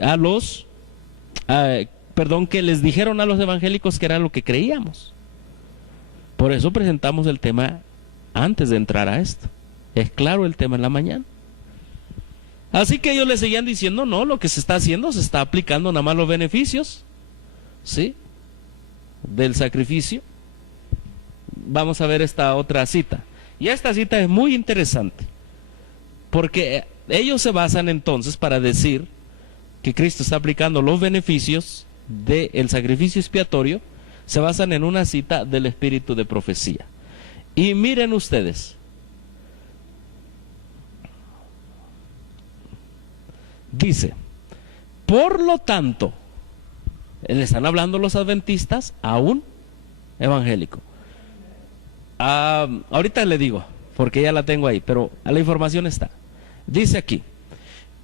a los, que les dijeron a los evangélicos que era lo que creíamos. Por eso presentamos el tema antes de entrar a esto. Es claro el tema en la mañana. Así que ellos le seguían diciendo, no, lo que se está haciendo, se está aplicando nada más los beneficios, ¿sí?, del sacrificio. Vamos a ver esta otra cita. Y esta cita es muy interesante, porque ellos se basan entonces para decir que Cristo está aplicando los beneficios del sacrificio expiatorio, se basan en una cita del Espíritu de Profecía. Y miren ustedes, dice, por lo tanto, le están hablando los adventistas a un evangélico. Ahorita le digo, porque ya la tengo ahí, pero la información está. Dice aquí,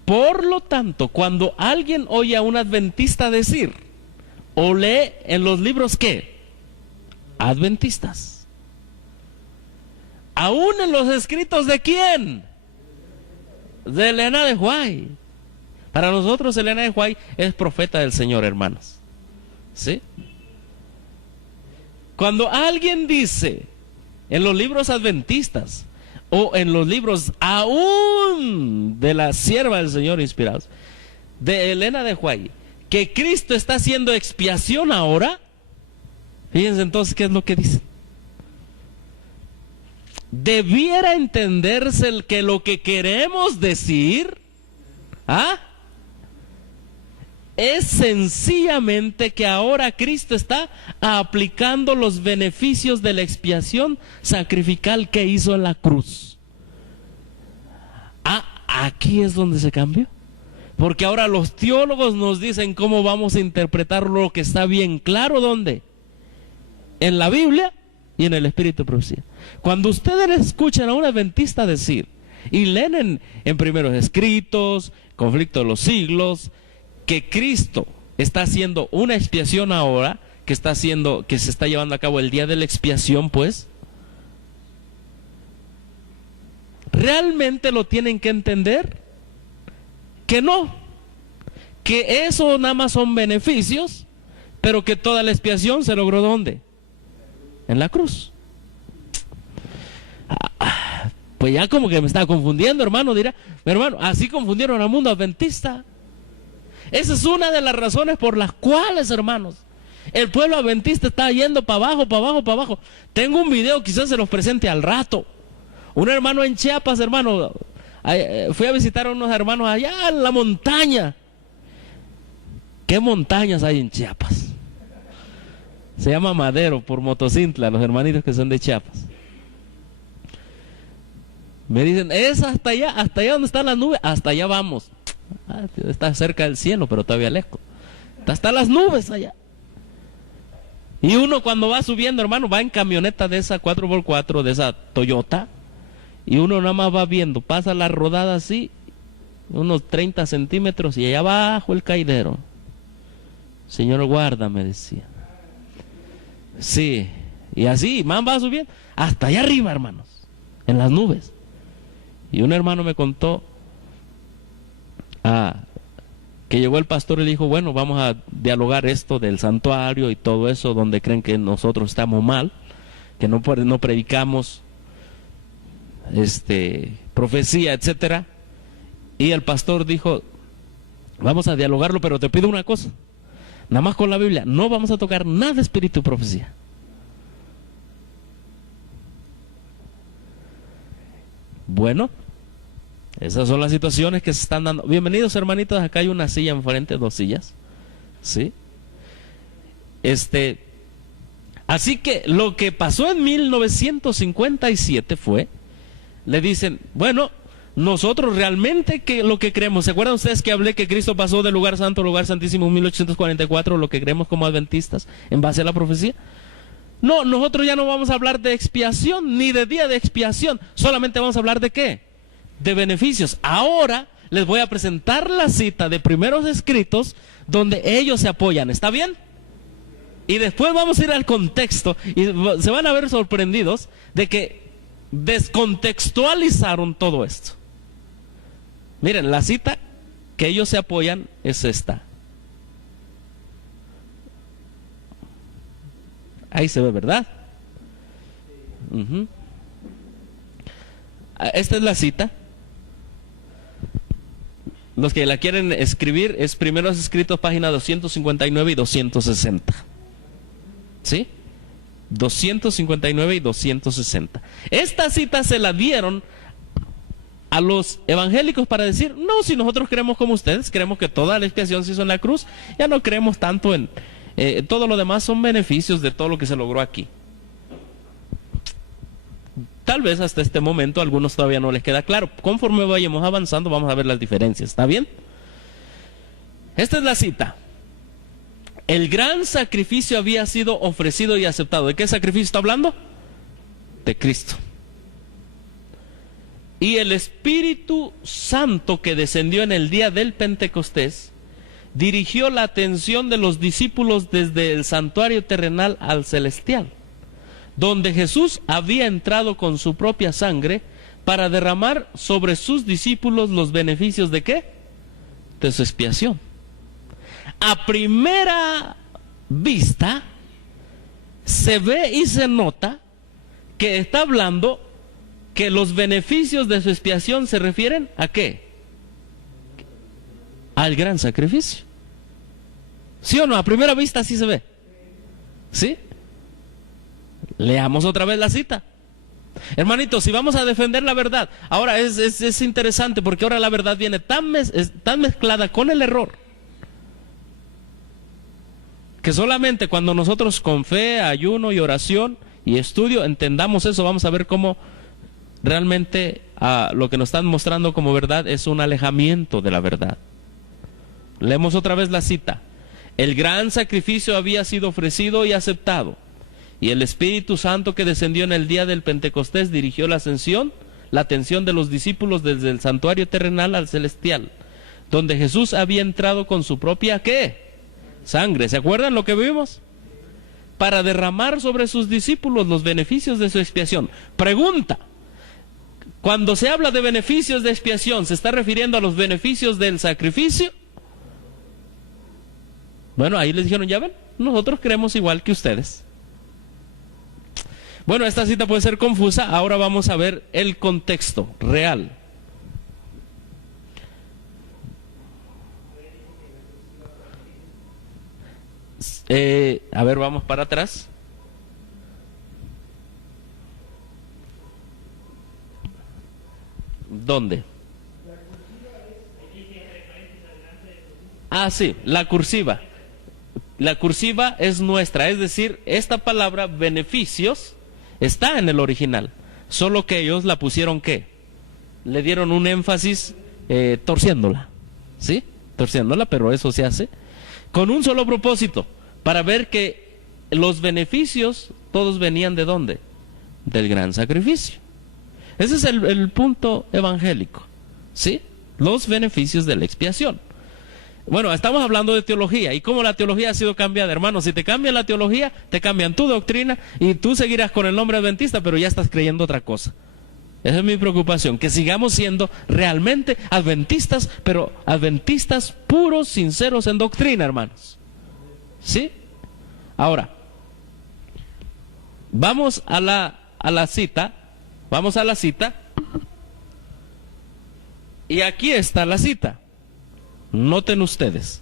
por lo tanto, cuando alguien oye a un adventista decir, o lee en los libros, ¿qué? Adventistas. Aún en los escritos de ¿quién? De Elena de White. Para nosotros Elena de White es profeta del Señor, hermanos. ¿Sí? Cuando alguien dice en los libros adventistas o en los libros aún de la sierva del Señor inspirados, de Elena de White, que Cristo está haciendo expiación ahora, fíjense entonces qué es lo que dice. Debiera entenderse que lo que queremos decir, es sencillamente que ahora Cristo está aplicando los beneficios de la expiación sacrificial que hizo en la cruz. Aquí es donde se cambió. Porque ahora los teólogos nos dicen cómo vamos a interpretar lo que está bien claro, ¿dónde? En la Biblia y en el Espíritu de Profecía. Cuando ustedes escuchan a un adventista decir, y leen en primeros escritos, conflicto de los siglos, que Cristo está haciendo una expiación ahora, que se está llevando a cabo el día de la expiación, pues, ¿realmente lo tienen que entender? Que no, que eso nada más son beneficios, pero que toda la expiación se logró ¿dónde? En la cruz. Pues ya como que me está confundiendo, hermano, dirá, hermano, así confundieron al mundo adventista. Esa es una de las razones por las cuales, hermanos, el pueblo adventista está yendo para abajo, para abajo, para abajo. Tengo un video, quizás se los presente al rato. Un hermano en Chiapas, hermano, fui a visitar a unos hermanos allá en la montaña. ¿Qué montañas hay en Chiapas? Se llama Madero, por Motocintla, los hermanitos que son de Chiapas. Me dicen, es hasta allá donde están las nubes, hasta allá vamos. Está cerca del cielo, pero todavía lejos. Hasta las nubes allá. Y uno cuando va subiendo, hermano, va en camioneta de esa 4x4, de esa Toyota, y uno nada más va viendo, pasa la rodada así, unos 30 centímetros, y allá abajo el caidero. Señor, guarda, me decía. Sí, y así, man va subiendo, hasta allá arriba, hermanos, en las nubes. Y un hermano me contó que llegó el pastor y le dijo, bueno, vamos a dialogar esto del santuario y todo eso, donde creen que nosotros estamos mal, que no predicamos profecía, etcétera. Y el pastor dijo, vamos a dialogarlo, pero te pido una cosa, nada más con la Biblia, no vamos a tocar nada de espíritu y profecía. Bueno, esas son las situaciones que se están dando. Bienvenidos, hermanitos, acá hay una silla enfrente, 2 sillas, ¿sí? Así que lo que pasó en 1957 fue, le dicen, bueno, nosotros realmente lo que creemos, ¿se acuerdan ustedes que hablé que Cristo pasó del lugar santo al lugar santísimo en 1844, lo que creemos como adventistas, en base a la profecía? No, nosotros ya no vamos a hablar de expiación, ni de día de expiación, solamente vamos a hablar de ¿qué? De beneficios. Ahora les voy a presentar la cita de primeros escritos donde ellos se apoyan, ¿está bien? Y después vamos a ir al contexto y se van a ver sorprendidos de que descontextualizaron todo esto. Miren, la cita que ellos se apoyan es esta. Ahí se ve, ¿verdad? Esta es la cita. Los que la quieren escribir, es Primeros Escritos, página 259 y 260. ¿Sí? 259 y 260. Esta cita se la dieron a los evangélicos para decir, no, si nosotros creemos como ustedes, creemos que toda la expiación se hizo en la cruz, ya no creemos tanto en... todo lo demás son beneficios de todo lo que se logró aquí. Tal vez hasta este momento a algunos todavía no les queda claro. Conforme vayamos avanzando vamos a ver las diferencias, ¿está bien? Esta es la cita. El gran sacrificio había sido ofrecido y aceptado. ¿De qué sacrificio está hablando? De Cristo. Y el Espíritu Santo que descendió en el día del Pentecostés dirigió la atención de los discípulos desde el santuario terrenal al celestial, donde Jesús había entrado con su propia sangre para derramar sobre sus discípulos los beneficios ¿de qué? De su expiación. A primera vista se ve y se nota que está hablando que los beneficios de su expiación se refieren ¿a qué? Al gran sacrificio. ¿Sí o no? A primera vista así se ve. ¿Sí? Leamos otra vez la cita. Hermanitos, si vamos a defender la verdad, ahora es interesante porque ahora la verdad viene tan mezclada con el error, que solamente cuando nosotros con fe, ayuno y oración y estudio entendamos eso, vamos a ver cómo realmente lo que nos están mostrando como verdad es un alejamiento de la verdad. Leemos otra vez la cita. El gran sacrificio había sido ofrecido y aceptado, y el Espíritu Santo que descendió en el día del Pentecostés dirigió la atención de los discípulos desde el santuario terrenal al celestial, donde Jesús había entrado con su propia ¿qué? Sangre. ¿Se acuerdan lo que vimos? Para derramar sobre sus discípulos los beneficios de su expiación. Pregunta: cuando se habla de beneficios de expiación, ¿se está refiriendo a los beneficios del sacrificio? Bueno, ahí les dijeron, ya ven, nosotros creemos igual que ustedes. Bueno, esta cita puede ser confusa, ahora vamos a ver el contexto real. A ver, vamos para atrás. ¿Dónde? Sí, la cursiva. La cursiva es nuestra, es decir, esta palabra beneficios está en el original, solo que ellos la pusieron ¿qué? Le dieron un énfasis torciéndola, ¿sí? Torciéndola, pero eso se hace con un solo propósito, para ver que los beneficios todos venían ¿de dónde? Del gran sacrificio. Ese es el punto evangélico, ¿sí? Los beneficios de la expiación. Bueno, estamos hablando de teología y cómo la teología ha sido cambiada, hermano. Si te cambian la teología, te cambian tu doctrina y tú seguirás con el nombre adventista, pero ya estás creyendo otra cosa. Esa es mi preocupación, que sigamos siendo realmente adventistas, pero adventistas puros, sinceros en doctrina, hermanos. ¿Sí? Ahora, vamos a la cita, vamos a la cita, y aquí está la cita. Noten ustedes.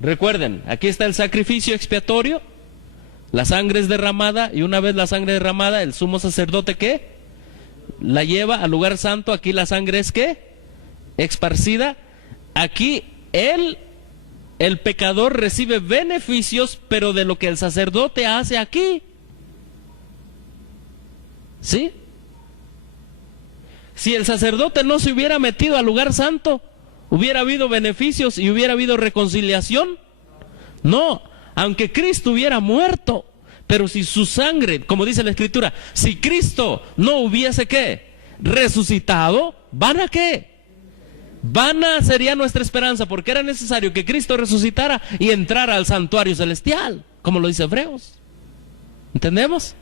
Recuerden, aquí está el sacrificio expiatorio, la sangre es derramada, y una vez la sangre derramada, el sumo sacerdote, ¿qué? La lleva al lugar santo. Aquí la sangre es, ¿qué? Esparcida. Aquí el pecador recibe beneficios, pero de lo que el sacerdote hace aquí. ¿Sí? Si el sacerdote no se hubiera metido al lugar santo, ¿hubiera habido beneficios y hubiera habido reconciliación? No, aunque Cristo hubiera muerto, pero si su sangre, como dice la Escritura, si Cristo no hubiese, ¿qué? Resucitado, ¿van a qué? Vana sería nuestra esperanza, porque era necesario que Cristo resucitara y entrara al santuario celestial, como lo dice Hebreos. ¿Entendemos?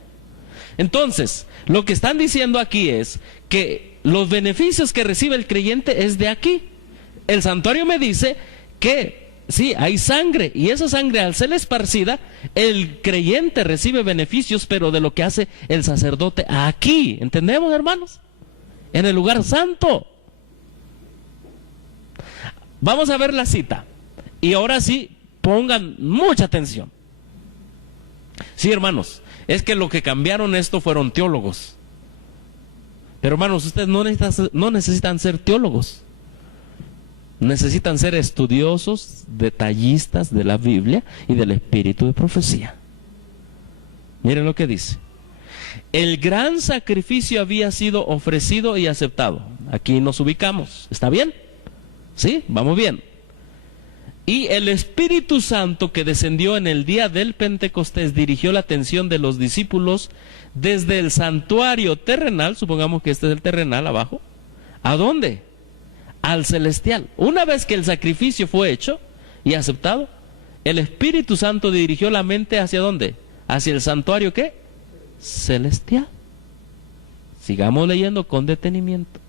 Entonces, lo que están diciendo aquí es que los beneficios que recibe el creyente es de aquí. El santuario me dice que sí, hay sangre, y esa sangre al ser esparcida, el creyente recibe beneficios, pero de lo que hace el sacerdote aquí. ¿Entendemos, hermanos? En el lugar santo. Vamos a ver la cita, y ahora sí, pongan mucha atención. Sí, hermanos, es que lo que cambiaron esto fueron teólogos. Pero hermanos, ustedes no necesitan ser teólogos. Necesitan ser estudiosos, detallistas de la Biblia y del espíritu de profecía. Miren lo que dice. El gran sacrificio había sido ofrecido y aceptado. Aquí nos ubicamos. ¿Está bien? ¿Sí? Vamos bien. Y el Espíritu Santo que descendió en el día del Pentecostés dirigió la atención de los discípulos desde el santuario terrenal, supongamos que este es el terrenal abajo, ¿a dónde? Al celestial. Una vez que el sacrificio fue hecho y aceptado, el Espíritu Santo dirigió la mente ¿hacia dónde? Hacia el santuario, ¿qué? Celestial. Sigamos leyendo con detenimiento.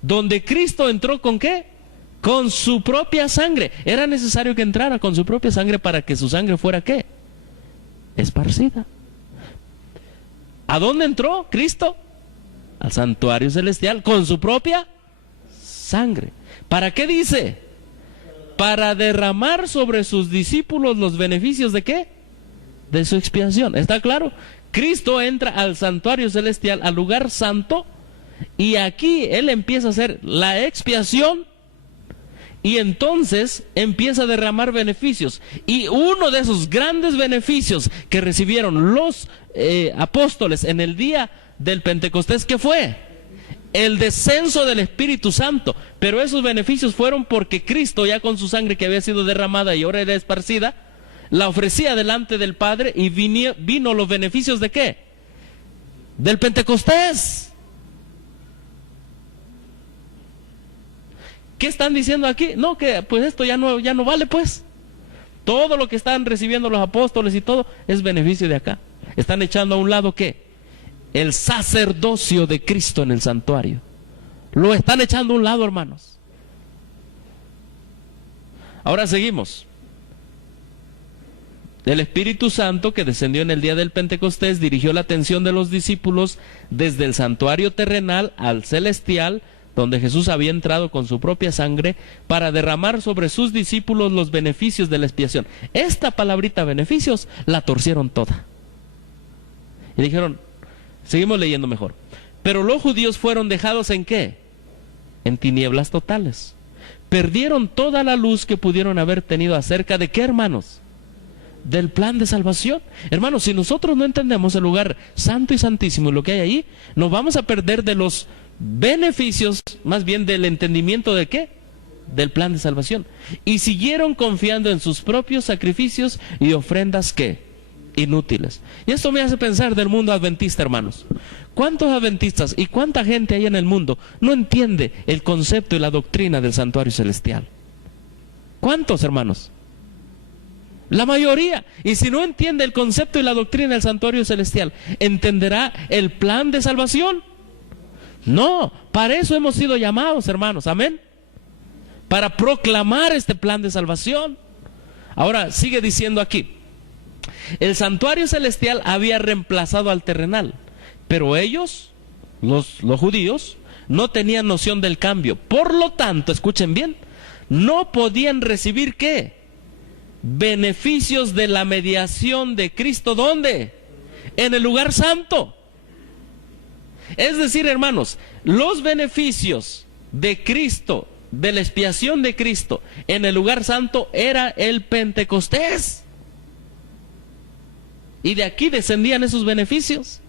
Donde Cristo entró ¿con qué? Con su propia sangre. Era necesario que entrara con su propia sangre para que su sangre fuera ¿qué? Esparcida. ¿A dónde entró Cristo? Al santuario celestial con su propia sangre. ¿Para qué dice? Para derramar sobre sus discípulos los beneficios ¿de qué? De su expiación. ¿Está claro? Cristo entra al santuario celestial, al lugar santo, y aquí Él empieza a hacer la expiación, y entonces empieza a derramar beneficios. Y uno de esos grandes beneficios que recibieron los apóstoles en el día del Pentecostés, ¿qué fue? El descenso del Espíritu Santo. Pero esos beneficios fueron porque Cristo, ya con su sangre que había sido derramada y ahora era esparcida, la ofrecía delante del Padre, y vino los beneficios ¿de qué? Del Pentecostés. ¿Qué están diciendo aquí? No, que pues esto ya no vale, pues. Todo lo que están recibiendo los apóstoles y todo es beneficio de acá. Están echando a un lado ¿qué? El sacerdocio de Cristo en el santuario. Lo están echando a un lado, hermanos. Ahora seguimos. El Espíritu Santo que descendió en el día del Pentecostés dirigió la atención de los discípulos desde el santuario terrenal al celestial, donde Jesús había entrado con su propia sangre para derramar sobre sus discípulos los beneficios de la expiación. Esta palabrita beneficios la torcieron toda. Y dijeron, seguimos leyendo mejor. Pero los judíos fueron dejados ¿en qué? En tinieblas totales. Perdieron toda la luz que pudieron haber tenido acerca de ¿qué, hermanos? Del plan de salvación. Hermanos, si nosotros no entendemos el lugar santo y santísimo y lo que hay ahí, nos vamos a perder de los beneficios, más bien del entendimiento de ¿qué? Del plan de salvación. Y siguieron confiando en sus propios sacrificios y ofrendas ¿qué? Inútiles. Y esto me hace pensar del mundo adventista, hermanos. ¿Cuántos adventistas y cuánta gente hay en el mundo no entiende el concepto y la doctrina del santuario celestial? ¿Cuántos, hermanos? La mayoría. Y si no entiende el concepto y la doctrina del santuario celestial, ¿entenderá el plan de salvación? No, para eso hemos sido llamados, hermanos, amén. Para proclamar este plan de salvación. Ahora, sigue diciendo aquí, el santuario celestial había reemplazado al terrenal, pero ellos, los judíos, no tenían noción del cambio. Por lo tanto, escuchen bien, no podían recibir, ¿qué? Beneficios de la mediación de Cristo. ¿Dónde? En el lugar santo. Es decir, hermanos, los beneficios de Cristo, de la expiación de Cristo en el lugar santo, era el Pentecostés. Y de aquí descendían esos beneficios.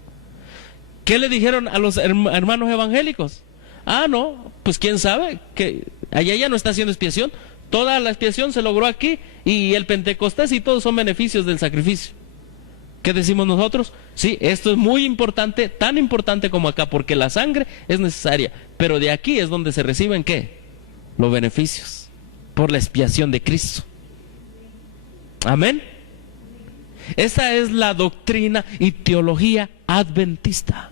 ¿Qué le dijeron a los hermanos evangélicos? Ah, no, pues quién sabe, que allá ya no está haciendo expiación. Toda la expiación se logró aquí, y el Pentecostés y todos son beneficios del sacrificio. ¿Qué decimos nosotros? Sí, esto es muy importante, tan importante como acá, porque la sangre es necesaria, pero de aquí es donde se reciben, ¿qué? Los beneficios, por la expiación de Cristo. Amén. Esta es la doctrina y teología adventista.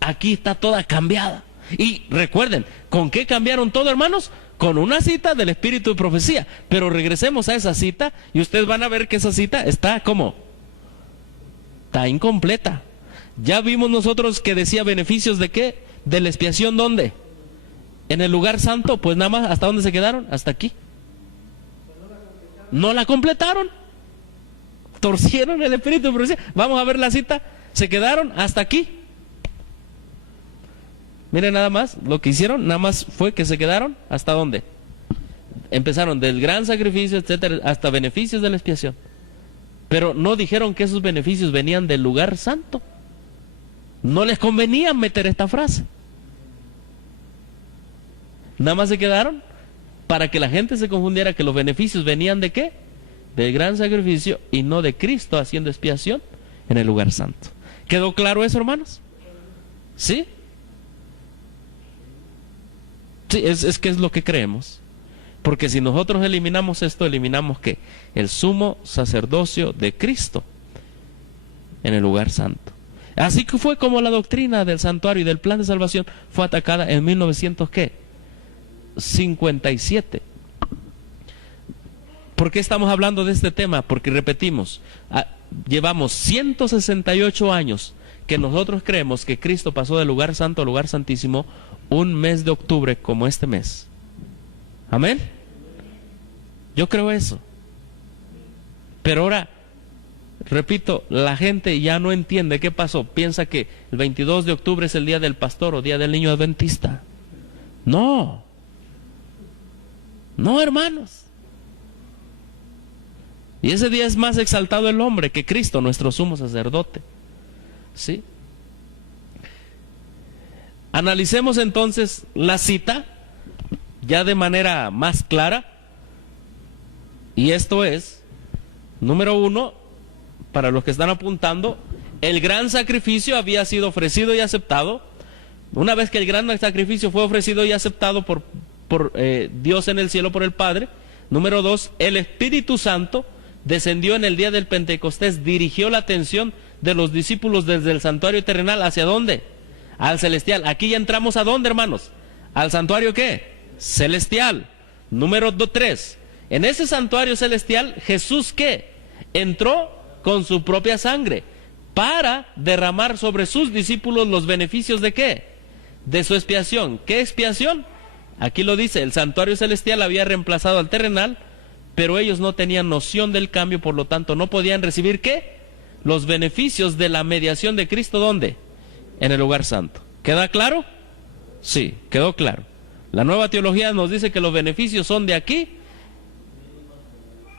Aquí está toda cambiada. Y recuerden, ¿con qué cambiaron todo, hermanos? Con una cita del Espíritu de Profecía. Pero regresemos a esa cita y ustedes van a ver que esa cita está ¿cómo? Está incompleta. Ya vimos nosotros que decía beneficios de ¿qué? De la expiación, ¿dónde? En el lugar santo. Pues nada más, ¿hasta dónde se quedaron? Hasta aquí. No la completaron. Torcieron el Espíritu de Profecía. Vamos a ver la cita. Se quedaron hasta aquí. Miren nada más, lo que hicieron, nada más fue que se quedaron, ¿hasta dónde? Empezaron del gran sacrificio, etcétera, hasta beneficios de la expiación. Pero no dijeron que esos beneficios venían del lugar santo. No les convenía meter esta frase. Nada más se quedaron para que la gente se confundiera que los beneficios venían de ¿qué? Del gran sacrificio y no de Cristo haciendo expiación en el lugar santo. ¿Quedó claro eso, hermanos? ¿Sí? Sí, es que es lo que creemos. Porque si nosotros eliminamos esto, eliminamos ¿qué? El sumo sacerdocio de Cristo en el lugar santo. Así que fue como la doctrina del santuario y del plan de salvación fue atacada en 1957. ¿Por qué estamos hablando de este tema? Porque repetimos, llevamos 168 años que nosotros creemos que Cristo pasó del lugar santo al lugar santísimo un mes de octubre como este mes. Amén. Yo creo eso. Pero ahora, repito, la gente ya no entiende qué pasó. Piensa que el 22 de octubre es el día del pastor o día del niño adventista. No. No, hermanos. Y ese día es más exaltado el hombre que Cristo, nuestro sumo sacerdote. ¿Sí? Analicemos entonces la cita ya de manera más clara. Y esto es, número 1, para los que están apuntando, el gran sacrificio había sido ofrecido y aceptado. Una vez que el gran sacrificio fue ofrecido y aceptado por Dios en el cielo, por el Padre. Número 2, el Espíritu Santo descendió en el día del Pentecostés, dirigió la atención de los discípulos desde el santuario terrenal, ¿hacia dónde? Al celestial. Aquí ya entramos ¿a dónde, hermanos? ¿Al santuario qué? Celestial. Número 3. En ese santuario celestial, Jesús ¿qué? Entró con su propia sangre para derramar sobre sus discípulos los beneficios ¿de qué? De su expiación. ¿Qué expiación? Aquí lo dice, el santuario celestial había reemplazado al terrenal, pero ellos no tenían noción del cambio, por lo tanto no podían recibir ¿qué? Los beneficios de la mediación de Cristo, ¿dónde? En el lugar santo. ¿Queda claro? Sí, quedó claro. La nueva teología nos dice que los beneficios son de aquí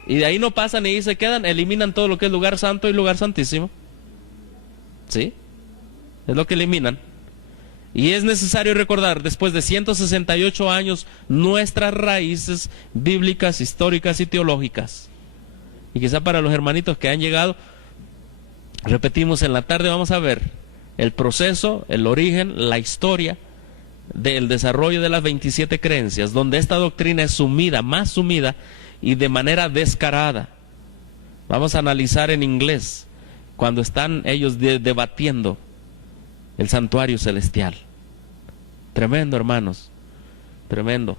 y de ahí no pasan y ahí se quedan, eliminan todo lo que es lugar santo y lugar santísimo. ¿Sí? Es lo que eliminan. Y es necesario recordar, después de 168 años, nuestras raíces bíblicas, históricas y teológicas. Y quizá para los hermanitos que han llegado, repetimos, en la tarde vamos a ver el proceso, el origen, la historia del desarrollo de las 27 creencias, donde esta doctrina es sumida, más sumida, y de manera descarada. Vamos a analizar en inglés cuando están ellos debatiendo el santuario celestial. Tremendo, hermanos, tremendo.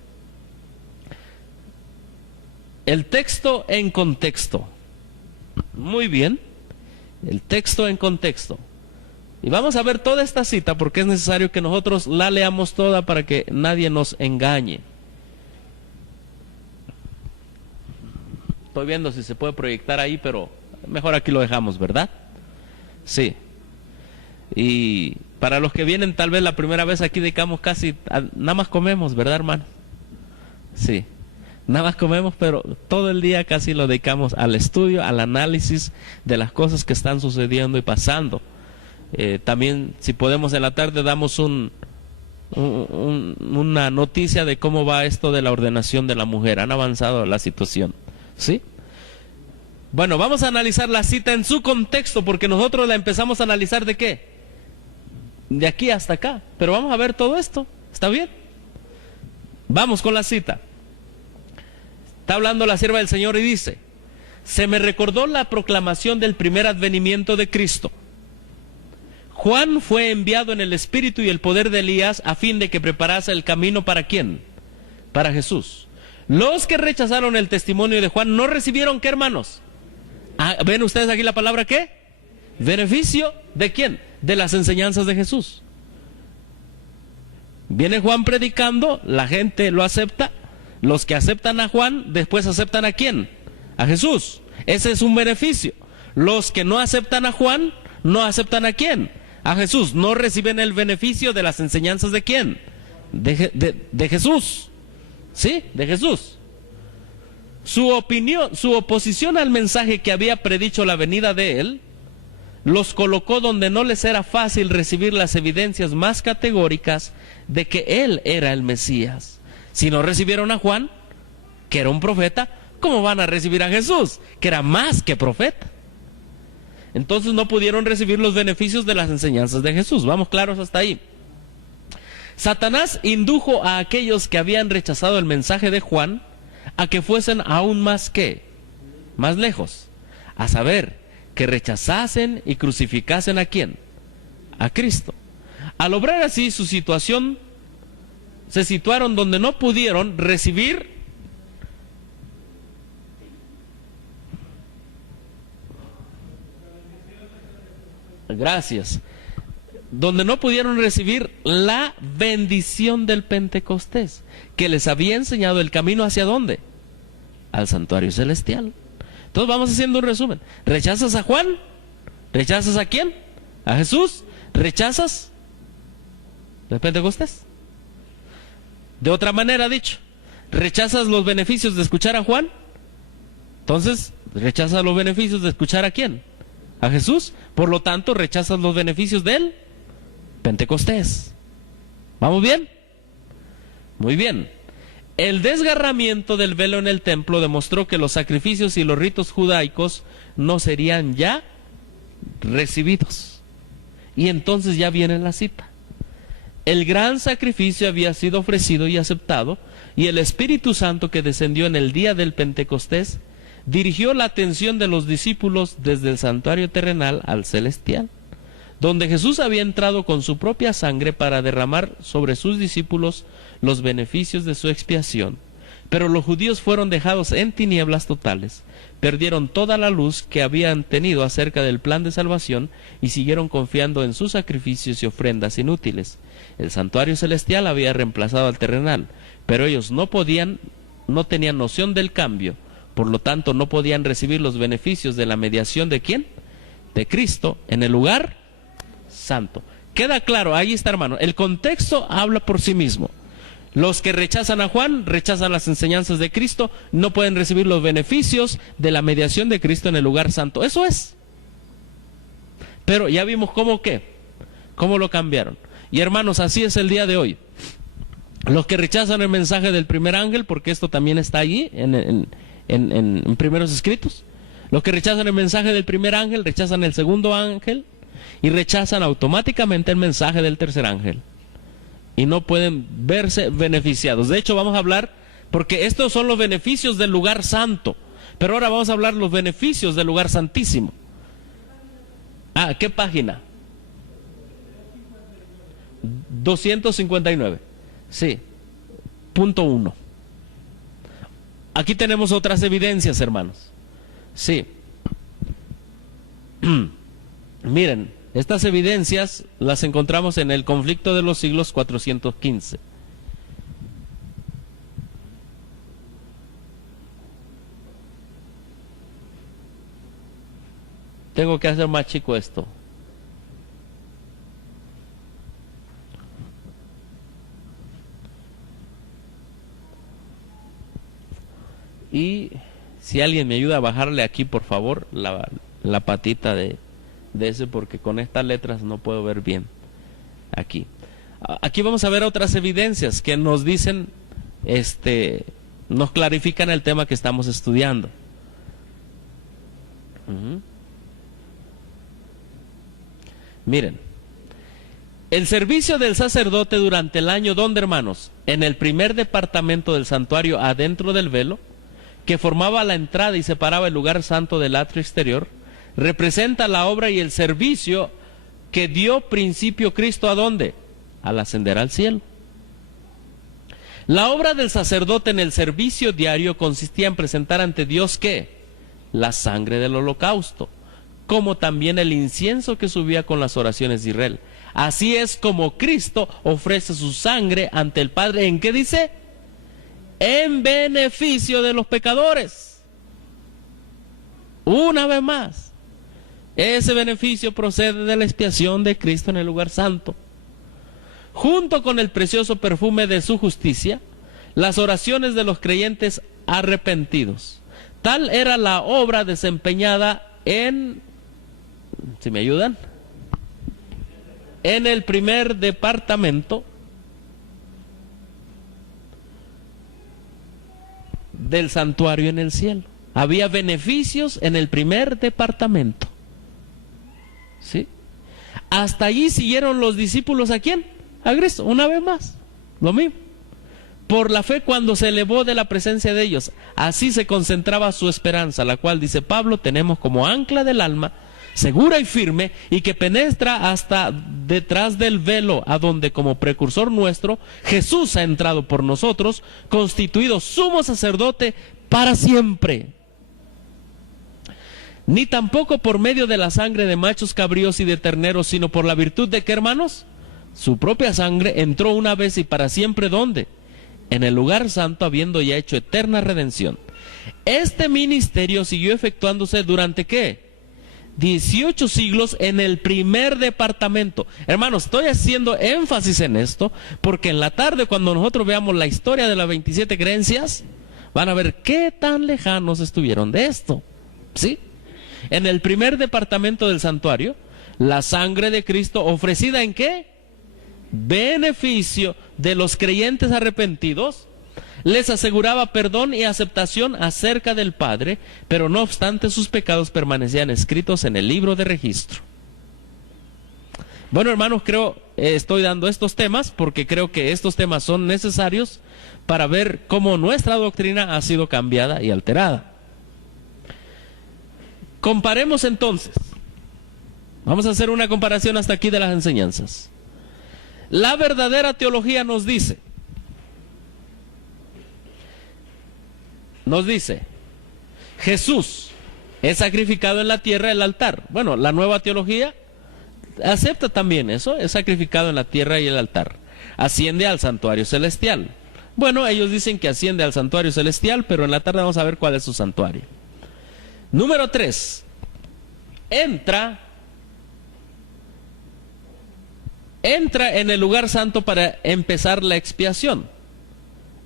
El texto en contexto. Muy bien, el texto en contexto. Y vamos a ver toda esta cita porque es necesario que nosotros la leamos toda para que nadie nos engañe. Estoy viendo si se puede proyectar ahí, pero mejor aquí lo dejamos, ¿verdad? Sí. Y para los que vienen tal vez la primera vez aquí, dedicamos casi, nada más comemos, ¿verdad, hermano? Sí. Nada más comemos, pero todo el día casi lo dedicamos al estudio, al análisis de las cosas que están sucediendo y pasando. También, si podemos, en la tarde damos una noticia de cómo va esto de la ordenación de la mujer. Han avanzado la situación, ¿sí? Bueno, vamos a analizar la cita en su contexto, porque nosotros la empezamos a analizar ¿de qué? De aquí hasta acá. Pero vamos a ver todo esto, ¿está bien? Vamos con la cita. Está hablando la sierva del Señor y dice: se me recordó la proclamación del primer advenimiento de Cristo. Juan fue enviado en el espíritu y el poder de Elías a fin de que preparase el camino ¿para quién? Para Jesús. Los que rechazaron el testimonio de Juan no recibieron ¿qué, hermanos? ¿Ven ustedes aquí la palabra qué? Beneficio ¿de quién? De las enseñanzas de Jesús. Viene Juan predicando, la gente lo acepta. Los que aceptan a Juan, después aceptan ¿a quién? A Jesús. Ese es un beneficio. Los que no aceptan a Juan, no aceptan ¿a quién? A Jesús. No reciben el beneficio de las enseñanzas ¿de quién? De Jesús. ¿Sí? De Jesús. Su opinión, su oposición al mensaje que había predicho la venida de él, los colocó donde no les era fácil recibir las evidencias más categóricas de que él era el Mesías. Si no recibieron a Juan, que era un profeta, ¿cómo van a recibir a Jesús, que era más que profeta? Entonces no pudieron recibir los beneficios de las enseñanzas de Jesús. Vamos claros hasta ahí. Satanás indujo a aquellos que habían rechazado el mensaje de Juan a que fuesen aún más más lejos, a saber, que rechazasen y crucificasen ¿a quién? A Cristo. Al obrar así, su situación se situaron donde no pudieron recibir donde no pudieron recibir la bendición del Pentecostés, que les había enseñado el camino ¿hacia dónde? Al santuario celestial. Entonces vamos haciendo un resumen. ¿Rechazas a Juan? ¿Rechazas a quién? ¿A Jesús? ¿Rechazas el Pentecostés? De otra manera dicho, ¿rechazas los beneficios de escuchar a Juan? Entonces, ¿rechazas los beneficios de escuchar a quién? A Jesús. Por lo tanto, ¿rechazas los beneficios del Pentecostés? ¿Vamos bien? Muy bien. El desgarramiento del velo en el templo demostró que los sacrificios y los ritos judaicos no serían ya recibidos. Y entonces ya viene la cita. El gran sacrificio había sido ofrecido y aceptado, y el Espíritu Santo que descendió en el día del Pentecostés dirigió la atención de los discípulos desde el santuario terrenal al celestial, donde Jesús había entrado con su propia sangre para derramar sobre sus discípulos los beneficios de su expiación. Pero los judíos fueron dejados en tinieblas totales, perdieron toda la luz que habían tenido acerca del plan de salvación y siguieron confiando en sus sacrificios y ofrendas inútiles. El santuario celestial había reemplazado al terrenal, pero ellos no tenían noción del cambio, por lo tanto no podían recibir los beneficios de la mediación ¿de quién? De Cristo en el lugar santo. Queda claro, ahí está, hermano, el contexto habla por sí mismo. Los que rechazan a Juan, rechazan las enseñanzas de Cristo, no pueden recibir los beneficios de la mediación de Cristo en el lugar santo. Eso es. Pero ya vimos cómo lo cambiaron. Y hermanos, así es el día de hoy. Los que rechazan el mensaje del primer ángel, porque esto también está allí en primeros escritos. Los que rechazan el mensaje del primer ángel, rechazan el segundo ángel y rechazan automáticamente el mensaje del tercer ángel. Y no pueden verse beneficiados. De hecho, vamos a hablar Porque estos son los beneficios del lugar santo. Pero ahora vamos a hablar los beneficios del lugar santísimo. Ah, ¿qué página? 259. Sí. Punto 1. Aquí tenemos otras evidencias, hermanos. Sí. Miren, estas evidencias las encontramos en el conflicto de los siglos 415. Tengo que hacer más chico esto. Y si alguien me ayuda a bajarle aquí, por favor, la patita de ese, porque con estas letras no puedo ver bien. Aquí. Aquí vamos a ver otras evidencias que nos dicen, nos clarifican el tema que estamos estudiando. Miren, el servicio del sacerdote durante el año, ¿dónde, hermanos? En el primer departamento del santuario, adentro del velo, que formaba la entrada y separaba el lugar santo del atrio exterior, representa la obra y el servicio que dio principio Cristo, ¿a dónde? Al ascender al cielo. La obra del sacerdote en el servicio diario consistía en presentar ante Dios, ¿qué? La sangre del holocausto, como también el incienso que subía con las oraciones de Israel. Así es como Cristo ofrece su sangre ante el Padre, ¿en qué dice? En beneficio de los pecadores. Una vez más, ese beneficio procede de la expiación de Cristo en el lugar santo. Junto con el precioso perfume de su justicia, las oraciones de los creyentes arrepentidos. Tal era la obra desempeñada en, ¿si me ayudan? En el primer departamento del santuario en el cielo. Había beneficios en el primer departamento. ¿Sí? Hasta allí siguieron los discípulos, ¿a quién? A Cristo, una vez más. Lo mismo. Por la fe cuando se elevó de la presencia de ellos. Así se concentraba su esperanza, la cual, dice Pablo, tenemos como ancla del alma, segura y firme, y que penetra hasta detrás del velo, a donde como precursor nuestro Jesús ha entrado por nosotros, constituido sumo sacerdote para siempre. Ni tampoco por medio de la sangre de machos cabríos y de terneros, sino por la virtud de ¿qué, hermanos? Su propia sangre entró una vez y para siempre, ¿dónde? En el lugar santo, habiendo ya hecho eterna redención. Este ministerio siguió efectuándose durante ¿qué? 18 siglos en el primer departamento. Hermanos, estoy haciendo énfasis en esto porque en la tarde, cuando nosotros veamos la historia de las 27 creencias, van a ver qué tan lejanos estuvieron de esto. ¿Sí? En el primer departamento del santuario, la sangre de Cristo ofrecida ¿en qué? Beneficio de los creyentes arrepentidos, les aseguraba perdón y aceptación acerca del Padre, pero no obstante sus pecados permanecían escritos en el libro de registro. Bueno, hermanos, estoy dando estos temas porque creo que estos temas son necesarios para ver cómo nuestra doctrina ha sido cambiada y alterada. Comparemos entonces. Vamos a hacer una comparación hasta aquí de las enseñanzas. La verdadera teología nos dice, Jesús es sacrificado en la tierra, el altar. Bueno, la nueva teología acepta también eso, es sacrificado en la tierra y el altar. Asciende al santuario celestial. Bueno, ellos dicen que asciende al santuario celestial, pero en la tarde vamos a ver cuál es su santuario. Número 3. Entra en el lugar santo para empezar la expiación.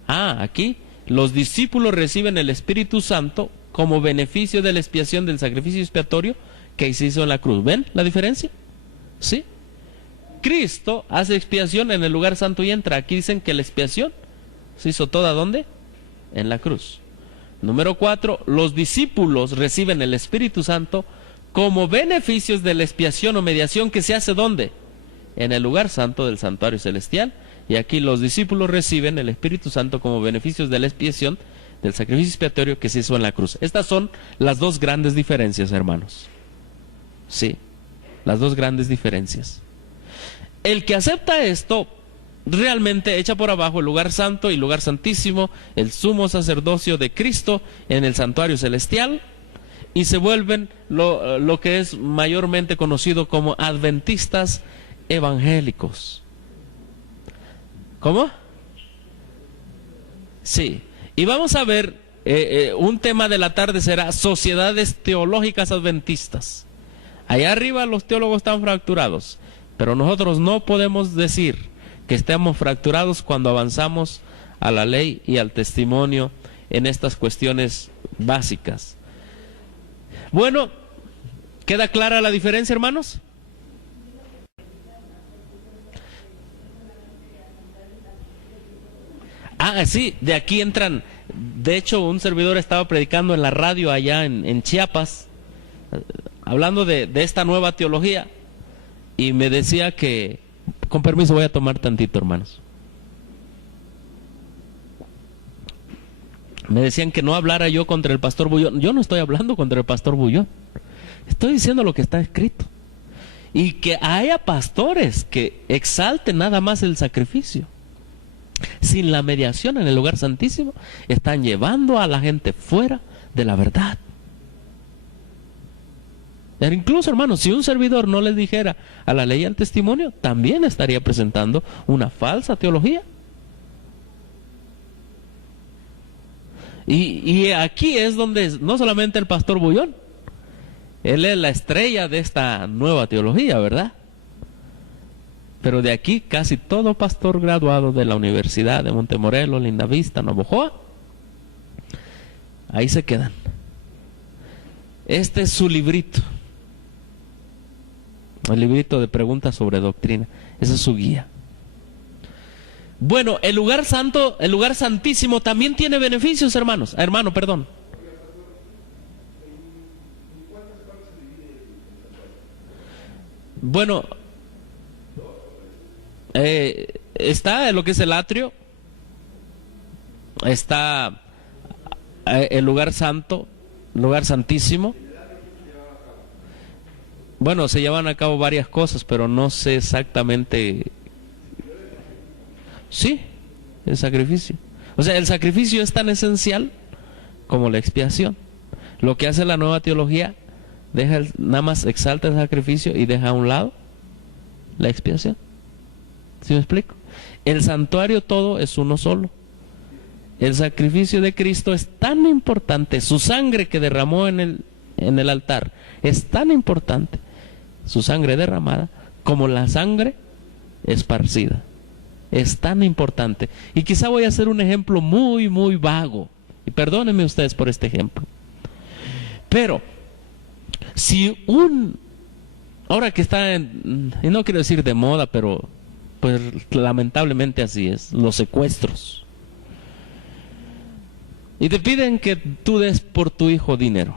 Aquí los discípulos reciben el Espíritu Santo como beneficio de la expiación del sacrificio expiatorio que se hizo en la cruz. ¿Ven la diferencia? ¿Sí? Cristo hace expiación en el lugar santo y entra. Aquí dicen que la expiación se hizo toda, ¿dónde? En la cruz. Número 4, los discípulos reciben el Espíritu Santo como beneficios de la expiación o mediación que se hace, ¿dónde? En el lugar santo del santuario celestial, y aquí los discípulos reciben el Espíritu Santo como beneficios de la expiación, del sacrificio expiatorio que se hizo en la cruz. Estas son las dos grandes diferencias, hermanos. Sí, las dos grandes diferencias. El que acepta esto realmente echa por abajo el lugar santo y lugar santísimo, el sumo sacerdocio de Cristo en el santuario celestial, y se vuelven lo que es mayormente conocido como adventistas evangélicos. ¿Cómo? Sí. Y vamos a ver, un tema de la tarde será sociedades teológicas adventistas. Allá arriba los teólogos están fracturados, pero nosotros no podemos decir que estemos fracturados cuando avanzamos a la ley y al testimonio en estas cuestiones básicas. Bueno, ¿queda clara la diferencia, hermanos? Ah, sí, de aquí entran. De hecho, un servidor estaba predicando en la radio allá en Chiapas, hablando de esta nueva teología, y me decía que, con permiso, voy a tomar tantito, hermanos. Me decían que no hablara yo contra el pastor Bullón. Yo no estoy hablando contra el pastor Bullón. Estoy diciendo lo que está escrito. Y que haya pastores que exalten nada más el sacrificio, sin la mediación en el lugar santísimo, están llevando a la gente fuera de la verdad. Pero incluso, hermanos, si un servidor no les dijera a la ley y al testimonio, también estaría presentando una falsa teología. Y aquí es donde no solamente el pastor Bullón, él es la estrella de esta nueva teología, ¿verdad? Pero de aquí casi todo pastor graduado de la Universidad de Montemorelos, Lindavista, Navojoa, ahí se quedan. Este es su librito, el librito de preguntas sobre doctrina. Esa es su guía. Bueno, el lugar santo, el lugar santísimo también tiene beneficios, hermanos. Hermano, perdón. Bueno, está lo que es el atrio, está el lugar santo, lugar santísimo. Bueno, se llevan a cabo varias cosas, pero no sé exactamente. Sí, el sacrificio. O sea, el sacrificio es tan esencial como la expiación. Lo que hace la nueva teología, nada más exalta el sacrificio y deja a un lado la expiación. ¿Sí me explico? El santuario todo es uno solo. El sacrificio de Cristo es tan importante, su sangre que derramó en el altar es tan importante, su sangre derramada, como la sangre esparcida. Es tan importante. Y quizá voy a hacer un ejemplo muy, muy vago. Y perdónenme ustedes por este ejemplo. Pero, si ahora que está y no quiero decir de moda, pero pues lamentablemente así es, los secuestros. Y te piden que tú des por tu hijo dinero.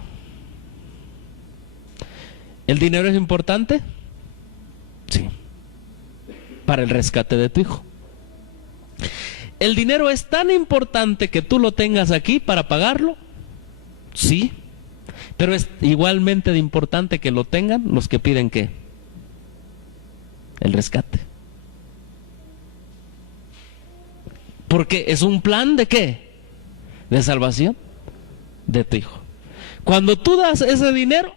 ¿El dinero es importante? Sí. Para el rescate de tu hijo. ¿El dinero es tan importante que tú lo tengas aquí para pagarlo? Sí. Pero es igualmente de importante que lo tengan los que piden ¿qué? El rescate. Porque es un plan ¿de qué? De salvación de tu hijo. Cuando tú das ese dinero,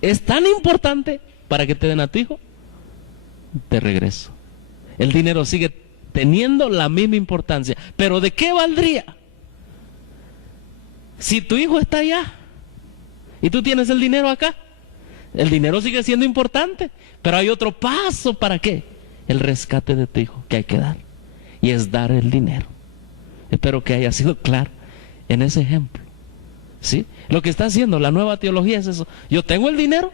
es tan importante para que te den a tu hijo de regreso. El dinero sigue teniendo la misma importancia. Pero ¿de qué valdría si tu hijo está allá y tú tienes el dinero acá? El dinero sigue siendo importante, pero hay otro paso. ¿Para qué? El rescate de tu hijo que hay que dar. Y es dar el dinero. Espero que haya sido claro en ese ejemplo. ¿Sí? Lo que está haciendo la nueva teología es eso. Yo tengo el dinero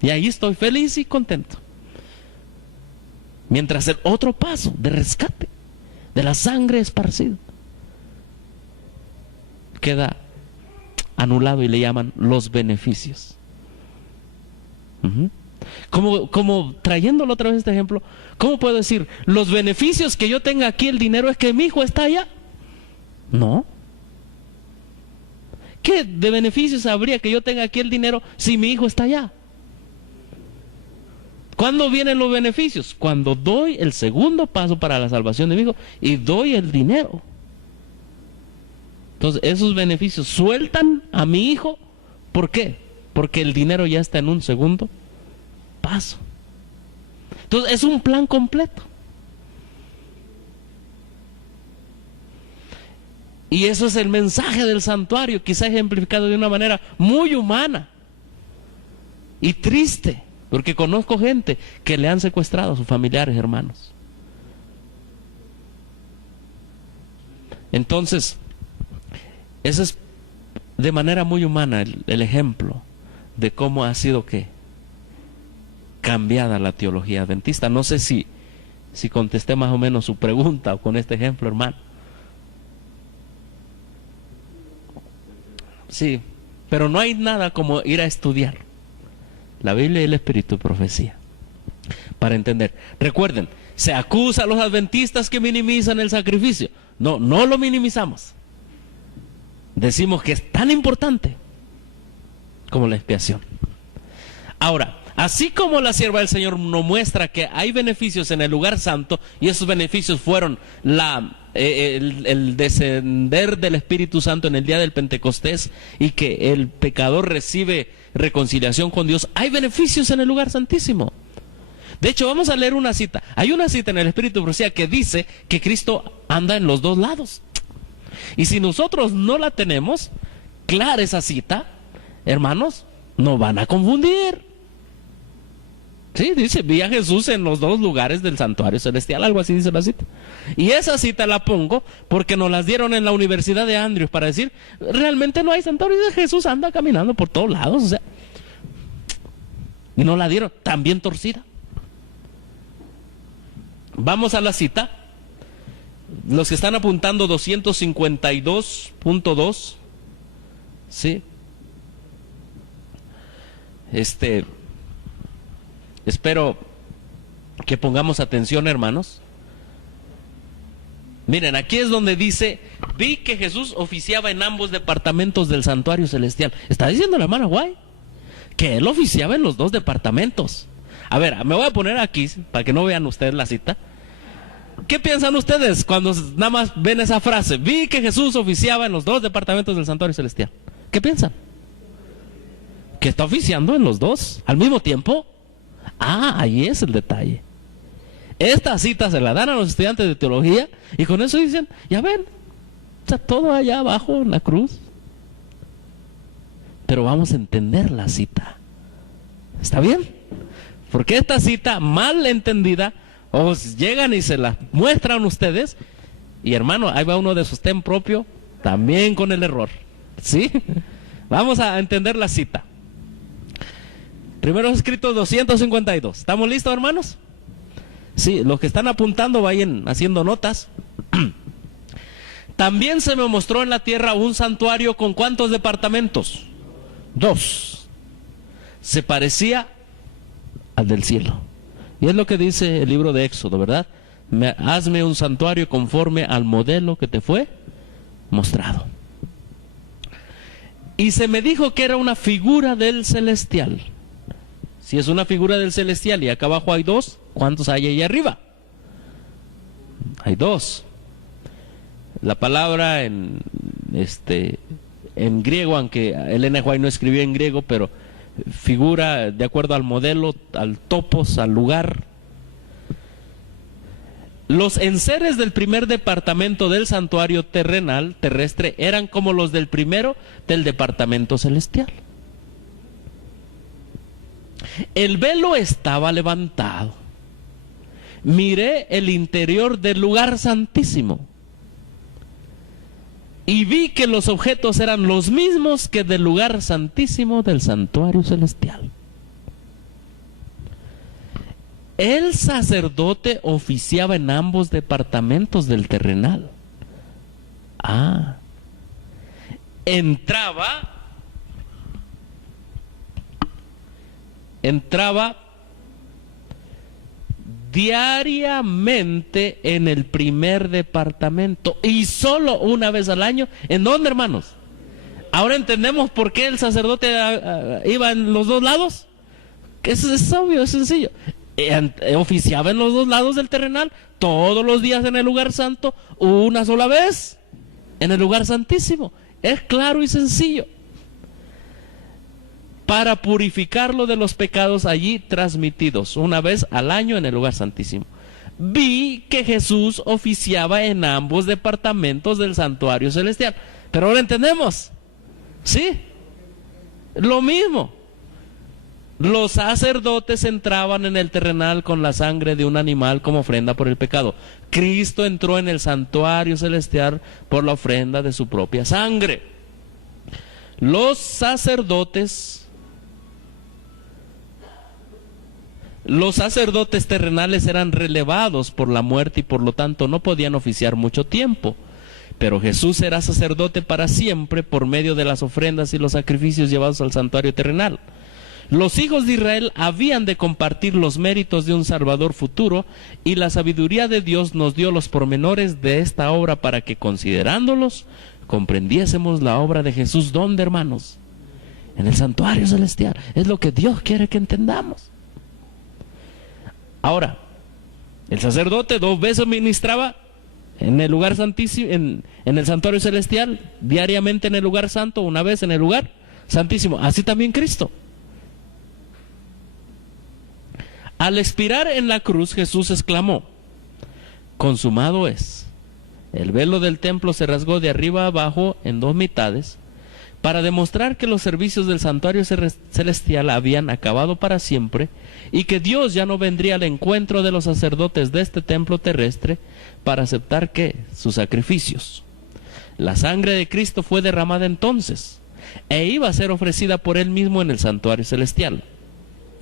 y ahí estoy feliz y contento. Mientras el otro paso de rescate de la sangre esparcida queda anulado y le llaman los beneficios. Como trayéndolo otra vez este ejemplo, ¿cómo puedo decir, los beneficios que yo tenga aquí el dinero es que mi hijo está allá? No. ¿Qué de beneficios habría que yo tenga aquí el dinero si mi hijo está allá? ¿Cuándo vienen los beneficios? Cuando doy el segundo paso para la salvación de mi hijo y doy el dinero. Entonces esos beneficios sueltan a mi hijo. ¿Por qué? Porque el dinero ya está en un segundo paso. Entonces es un plan completo. Y eso es el mensaje del santuario, quizá ejemplificado de una manera muy humana y triste, porque conozco gente que le han secuestrado a sus familiares, hermanos. Entonces, ese es de manera muy humana el ejemplo de cómo ha sido cambiada la teología adventista. No sé si contesté más o menos su pregunta con este ejemplo, hermano. Sí, pero no hay nada como ir a estudiar la Biblia y el Espíritu de Profecía para entender. Recuerden, se acusa a los adventistas que minimizan el sacrificio. No lo minimizamos. Decimos que es tan importante como la expiación. Ahora, así como la sierva del Señor nos muestra que hay beneficios en el lugar santo, y esos beneficios fueron el descender del Espíritu Santo en el día del Pentecostés, y que el pecador recibe reconciliación con Dios, hay beneficios en el lugar santísimo. De hecho, vamos a leer una cita. Hay una cita en el Espíritu de Profecía que dice que Cristo anda en los dos lados. Y si nosotros no la tenemos clara esa cita, hermanos, nos van a confundir. Sí, dice, vi a Jesús en los dos lugares del santuario celestial, algo así dice la cita. Y esa cita la pongo porque nos las dieron en la Universidad de Andrews para decir, realmente no hay santuario, Jesús anda caminando por todos lados, o sea. Y nos la dieron también torcida. Vamos a la cita. Los que están apuntando 252.2, ¿sí? Espero que pongamos atención, hermanos. Miren, aquí es donde dice, vi que Jesús oficiaba en ambos departamentos del santuario celestial. Está diciendo la hermana Guay que él oficiaba en los dos departamentos. A ver, me voy a poner aquí para que no vean ustedes la cita. ¿Qué piensan ustedes cuando nada más ven esa frase? Vi que Jesús oficiaba en los dos departamentos del santuario celestial. ¿Qué piensan? ¿Que está oficiando en los dos al mismo tiempo? Ah, ahí es el detalle. Esta cita se la dan a los estudiantes de teología y con eso dicen, ya ven, está todo allá abajo en la cruz. Pero vamos a entender la cita. ¿Está bien? Porque esta cita mal entendida, os llegan y se la muestran ustedes, y hermano, ahí va uno de sostén propio, también con el error. ¿Sí? Vamos a entender la cita. Primeros escritos 252. ¿Estamos listos, hermanos? Sí, los que están apuntando vayan haciendo notas. También se me mostró en la tierra un santuario con ¿cuántos departamentos? 2. Se parecía al del cielo. Y es lo que dice el libro de Éxodo, ¿verdad? Hazme un santuario conforme al modelo que te fue mostrado. Y se me dijo que era una figura del celestial. Si es una figura del celestial y acá abajo hay 2, ¿cuántos hay ahí arriba? Hay 2. La palabra en griego, aunque Elena White no escribió en griego, pero figura de acuerdo al modelo, al topos, al lugar. Los enseres del primer departamento del santuario terrestre eran como los del primero del departamento celestial. El velo estaba levantado. Miré el interior del lugar santísimo y vi que los objetos eran los mismos que del lugar santísimo del santuario celestial. El sacerdote oficiaba en ambos departamentos del terrenal. Entraba diariamente en el primer departamento y solo una vez al año. ¿En dónde, hermanos? Ahora entendemos por qué el sacerdote iba en los dos lados. Eso es obvio, es sencillo. Oficiaba en los dos lados del terrenal, todos los días en el lugar santo, una sola vez en el lugar santísimo. Es claro y sencillo. Para purificarlo de los pecados allí transmitidos, una vez al año en el lugar santísimo. Vi que Jesús oficiaba en ambos departamentos del santuario celestial. Pero ahora entendemos, ¿sí? Lo mismo. Los sacerdotes entraban en el terrenal con la sangre de un animal como ofrenda por el pecado. Cristo entró en el santuario celestial por la ofrenda de su propia sangre. Los sacerdotes terrenales eran relevados por la muerte y por lo tanto no podían oficiar mucho tiempo. Pero Jesús era sacerdote para siempre por medio de las ofrendas y los sacrificios llevados al santuario terrenal. Los hijos de Israel habían de compartir los méritos de un Salvador futuro, y la sabiduría de Dios nos dio los pormenores de esta obra para que, considerándolos, comprendiésemos la obra de Jesús. ¿Dónde, hermanos? En el santuario celestial. Es lo que Dios quiere que entendamos. Ahora, el sacerdote 2 veces ministraba en el lugar santísimo, en el santuario celestial, diariamente en el lugar santo, una vez en el lugar santísimo. Así también Cristo. Al expirar en la cruz, Jesús exclamó: consumado es. El velo del templo se rasgó de arriba a abajo en 2 mitades, para demostrar que los servicios del santuario celestial habían acabado para siempre, y que Dios ya no vendría al encuentro de los sacerdotes de este templo terrestre para aceptar ¿qué? Sus sacrificios. La sangre de Cristo fue derramada entonces, e iba a ser ofrecida por Él mismo en el santuario celestial.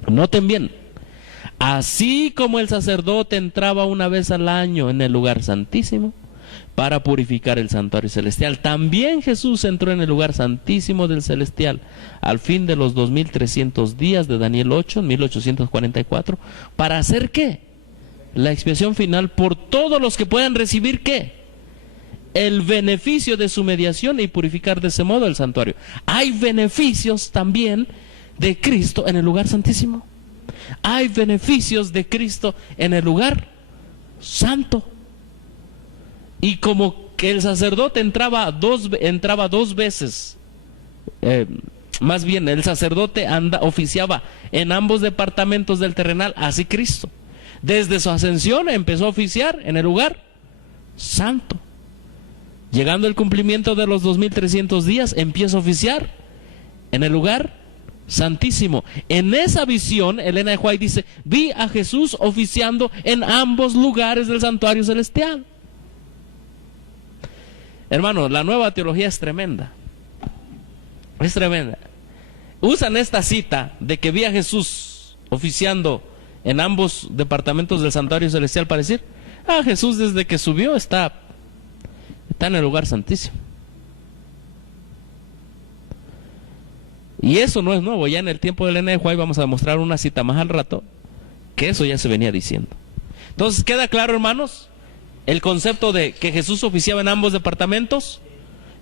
Noten bien, así como el sacerdote entraba una vez al año en el lugar santísimo para purificar el santuario celestial, también Jesús entró en el lugar santísimo del celestial al fin de los 2300 días de Daniel 8, en 1844, para hacer ¿qué? La expiación final por todos los que puedan recibir ¿qué? El beneficio de su mediación y purificar de ese modo el santuario. Hay beneficios también de Cristo en el lugar santísimo. Hay beneficios de Cristo en el lugar santo. Y como que el sacerdote entraba dos veces, más bien el sacerdote oficiaba en ambos departamentos del terrenal, así Cristo. Desde su ascensión empezó a oficiar en el lugar santo. Llegando el cumplimiento de los 2300 días, empieza a oficiar en el lugar santísimo. En esa visión, Elena de White dice: vi a Jesús oficiando en ambos lugares del santuario celestial. Hermanos, la nueva teología es tremenda. Es tremenda. Usan esta cita de que vi a Jesús oficiando en ambos departamentos del santuario celestial para decir: Jesús desde que subió está en el lugar santísimo. Y eso no es nuevo. Ya en el tiempo de Elena de White vamos a mostrar una cita más al rato que eso ya se venía diciendo. Entonces, ¿queda claro, hermanos, el concepto de que Jesús oficiaba en ambos departamentos?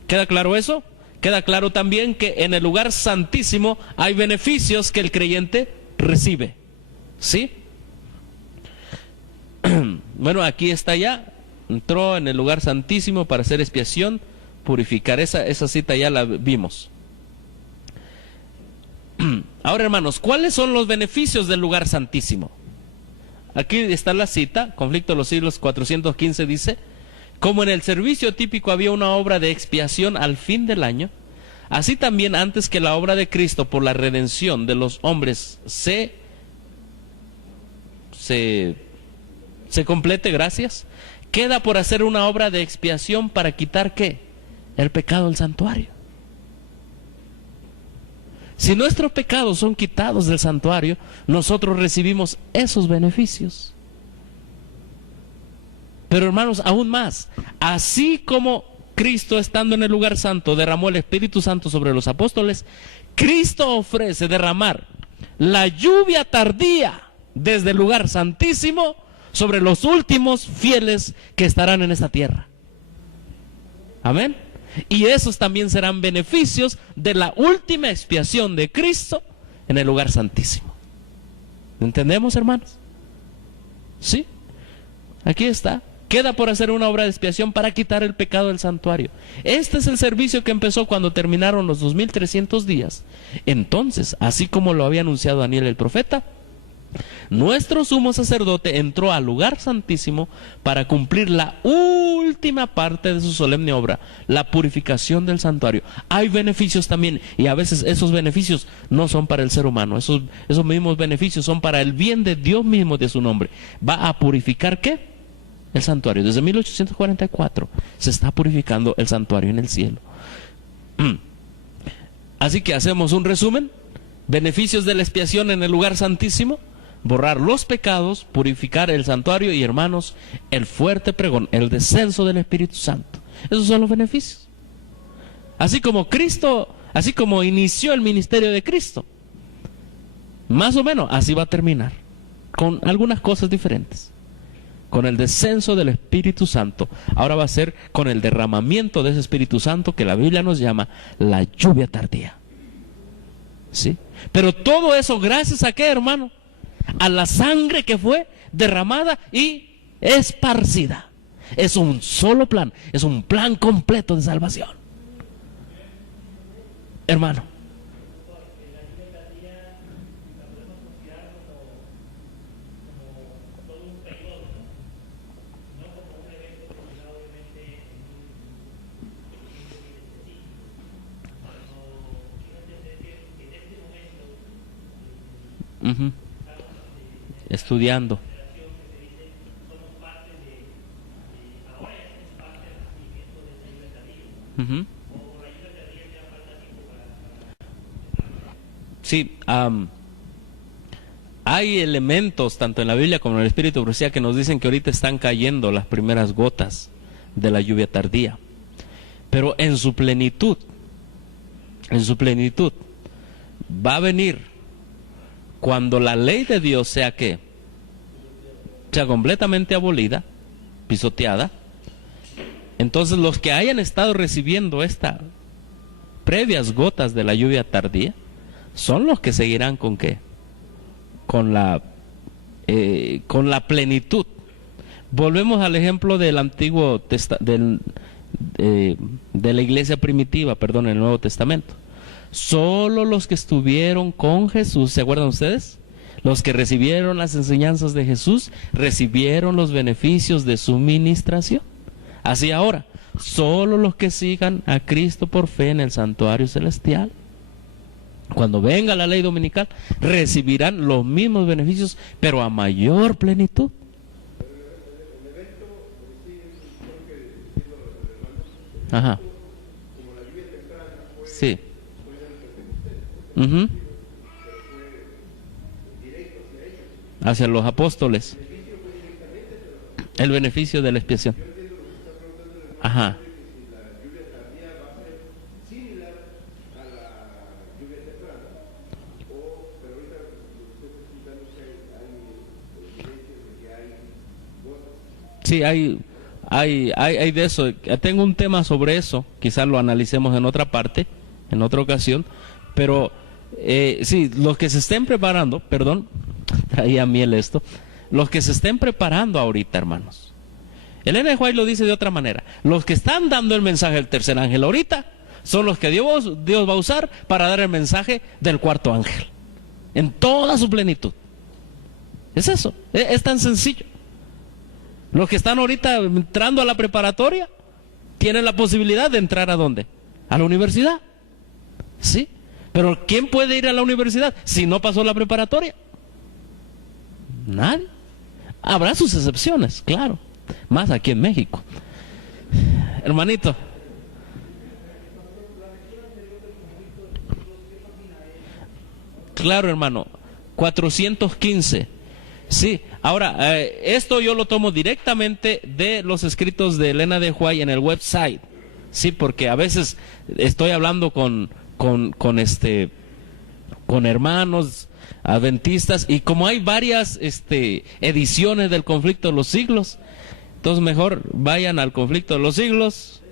¿Queda claro eso? Queda claro también que en el lugar santísimo hay beneficios que el creyente recibe. ¿Sí? Bueno, aquí está ya. Entró en el lugar santísimo para hacer expiación, purificar. Esa cita ya la vimos. Ahora, hermanos, ¿cuáles son los beneficios del lugar santísimo? Aquí está la cita, Conflicto de los Siglos 415 dice: como en el servicio típico había una obra de expiación al fin del año, así también antes que la obra de Cristo por la redención de los hombres se complete, gracias, queda por hacer una obra de expiación para quitar ¿qué? El pecado del santuario. Si nuestros pecados son quitados del santuario, nosotros recibimos esos beneficios. Pero, hermanos, aún más, así como Cristo, estando en el lugar santo, derramó el Espíritu Santo sobre los apóstoles, Cristo ofrece derramar la lluvia tardía desde el lugar santísimo sobre los últimos fieles que estarán en esta tierra. Amén. Y esos también serán beneficios de la última expiación de Cristo en el lugar santísimo. ¿Entendemos, hermanos? Sí. Aquí está. Queda por hacer una obra de expiación para quitar el pecado del santuario. Este es el servicio que empezó cuando terminaron los 2300 días. Entonces, así como lo había anunciado Daniel el profeta, nuestro sumo sacerdote entró al lugar santísimo para cumplir la última parte de su solemne obra, la purificación del santuario. Hay beneficios también, y a veces esos beneficios no son para el ser humano, esos mismos beneficios son para el bien de Dios mismo, de su nombre. ¿Va a purificar qué? El santuario. Desde 1844 se está purificando el santuario en el cielo. Así que hacemos un resumen. Beneficios de la expiación en el lugar santísimo: borrar los pecados, purificar el santuario y, hermanos, el fuerte pregón, el descenso del Espíritu Santo. Esos son los beneficios. Así como Cristo, así como inició el ministerio de Cristo, más o menos así va a terminar, con algunas cosas diferentes. Con el descenso del Espíritu Santo. Ahora va a ser con el derramamiento de ese Espíritu Santo que la Biblia nos llama la lluvia tardía. ¿Sí? Pero todo eso, ¿gracias a qué, hermano? A la sangre que fue derramada y esparcida. Es un solo plan, es un plan completo de salvación. Hermano. Estudiando. Sí, hay elementos tanto en la Biblia como en el Espíritu de Profecía que nos dicen que ahorita están cayendo las primeras gotas de la lluvia tardía, pero en su plenitud va a venir cuando la ley de Dios sea ¿qué? Sea completamente abolida, pisoteada. Entonces los que hayan estado recibiendo estas previas gotas de la lluvia tardía son los que seguirán con ¿qué? Con la plenitud. Volvemos al ejemplo del Antiguo de la iglesia primitiva, en el Nuevo Testamento. Solo los que estuvieron con Jesús, ¿se acuerdan ustedes? Los que recibieron las enseñanzas de Jesús, recibieron los beneficios de su ministración. Así ahora, solo los que sigan a Cristo por fe en el santuario celestial, cuando venga la ley dominical, recibirán los mismos beneficios, pero a mayor plenitud. Ajá. Sí. Hacia los apóstoles. El beneficio de la expiación. Ajá. Sí, hay de eso. Tengo un tema sobre eso. Quizás lo analicemos en otra parte, en otra ocasión. Pero sí, los que se estén preparando, traía miel esto. Los que se estén preparando ahorita, hermanos. Elena de White lo dice de otra manera. Los que están dando el mensaje del tercer ángel ahorita son los que Dios va a usar para dar el mensaje del cuarto ángel. En toda su plenitud. Es eso. Es tan sencillo. Los que están ahorita entrando a la preparatoria tienen la posibilidad de entrar ¿a dónde? A la universidad. ¿Sí? Pero ¿quién puede ir a la universidad si no pasó la preparatoria? Nadie. Habrá sus excepciones, claro. Más aquí en México. Hermanito. Claro, hermano. 415. Sí, ahora, esto yo lo tomo directamente de los escritos de Elena de White en el website. Sí, porque a veces estoy hablando con hermanos adventistas, y como hay varias ediciones del conflicto de los siglos, entonces mejor vayan al conflicto de los siglos.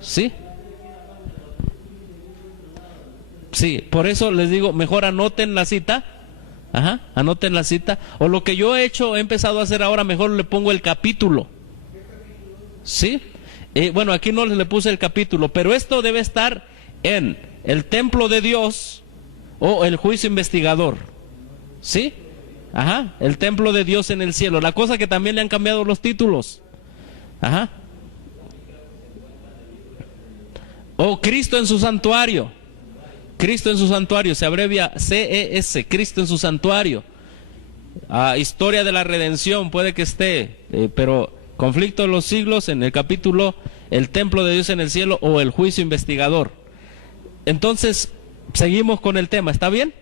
¿Sí? Sí, por eso les digo, mejor anoten la cita. Ajá, anoten la cita. O lo que yo he empezado a hacer ahora, mejor le pongo el capítulo. ¿Sí? Bueno, aquí no le puse el capítulo, pero esto debe estar en el templo de Dios o el juicio investigador. ¿Sí? Ajá, el templo de Dios en el cielo. La cosa que también le han cambiado los títulos. Ajá. O Cristo en su santuario. Cristo en su santuario, se abrevia CES, Cristo en su santuario. Historia de la redención, puede que esté, pero conflicto de los siglos en el capítulo, el templo de Dios en el cielo o el juicio investigador. Entonces, seguimos con el tema, ¿está bien?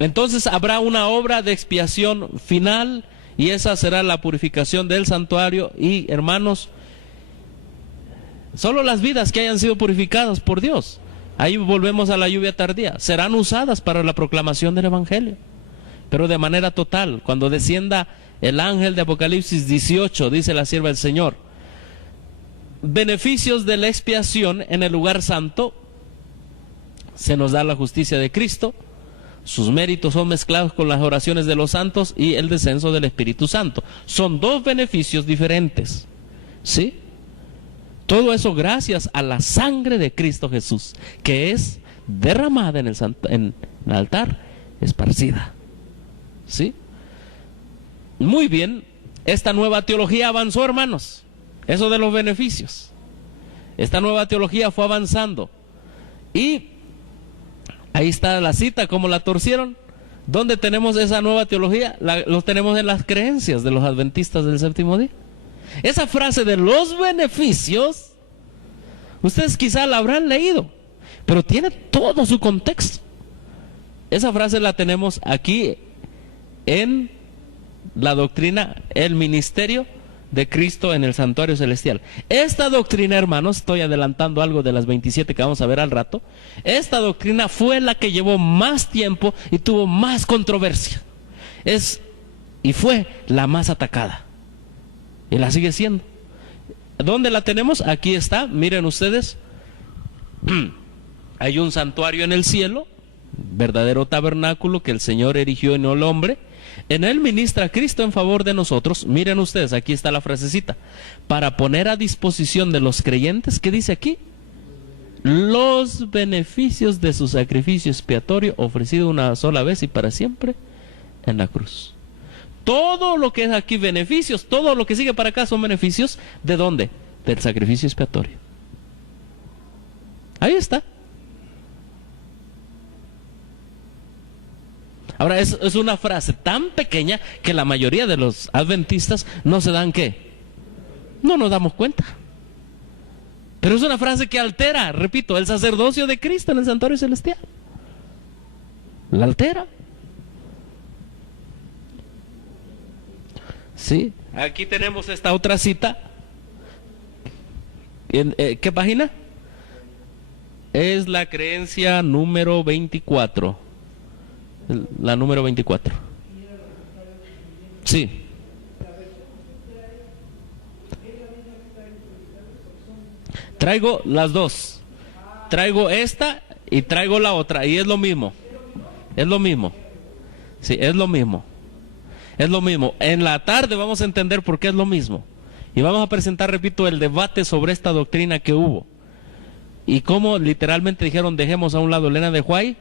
Entonces habrá una obra de expiación final y esa será la purificación del santuario. Y hermanos, solo las vidas que hayan sido purificadas por Dios, ahí volvemos a la lluvia tardía, serán usadas para la proclamación del Evangelio, pero de manera total. Cuando descienda el ángel de Apocalipsis 18, dice la sierva del Señor, beneficios de la expiación en el lugar santo, se nos da la justicia de Cristo, sus méritos son mezclados con las oraciones de los santos y el descenso del Espíritu Santo. Son dos beneficios diferentes, ¿sí? Todo eso gracias a la sangre de Cristo Jesús, que es derramada en el altar, esparcida. ¿Sí? Muy bien, esta nueva teología avanzó, hermanos. Eso de los beneficios. Esta nueva teología fue avanzando. Y ahí está la cita, cómo la torcieron. ¿Dónde tenemos esa nueva teología? Lo tenemos en las creencias de los adventistas del séptimo día. Esa frase de los beneficios, ustedes quizá la habrán leído, pero tiene todo su contexto. Esa frase la tenemos aquí en la doctrina, el ministerio de Cristo en el santuario celestial. Esta doctrina, hermanos, estoy adelantando algo de las 27 que vamos a ver al rato. Esta doctrina fue la que llevó más tiempo y tuvo más controversia. Y fue la más atacada. Y la sigue siendo. ¿Dónde la tenemos? Aquí está, miren ustedes. Hay un santuario en el cielo, verdadero tabernáculo que el Señor erigió y no el hombre. En él ministra Cristo en favor de nosotros. Miren ustedes, aquí está la frasecita. Para poner a disposición de los creyentes, ¿qué dice aquí? Los beneficios de su sacrificio expiatorio ofrecido una sola vez y para siempre en la cruz. Todo lo que es aquí beneficios, todo lo que sigue para acá son beneficios. ¿De dónde? Del sacrificio expiatorio. Ahí está. Ahora es una frase tan pequeña que la mayoría de los adventistas no se dan ¿qué? No nos damos cuenta. Pero es una frase que altera, repito, el sacerdocio de Cristo en el santuario celestial. La altera. Sí, aquí tenemos esta otra cita. ¿Qué página? Es la creencia número 24. La número 24. Sí. Traigo las dos. Traigo esta y traigo la otra. Y es lo mismo. Es lo mismo. Sí, es lo mismo. Es lo mismo. En la tarde vamos a entender por qué es lo mismo. Y vamos a presentar, repito, el debate sobre esta doctrina que hubo. Y cómo literalmente dijeron, dejemos a un lado Elena de White.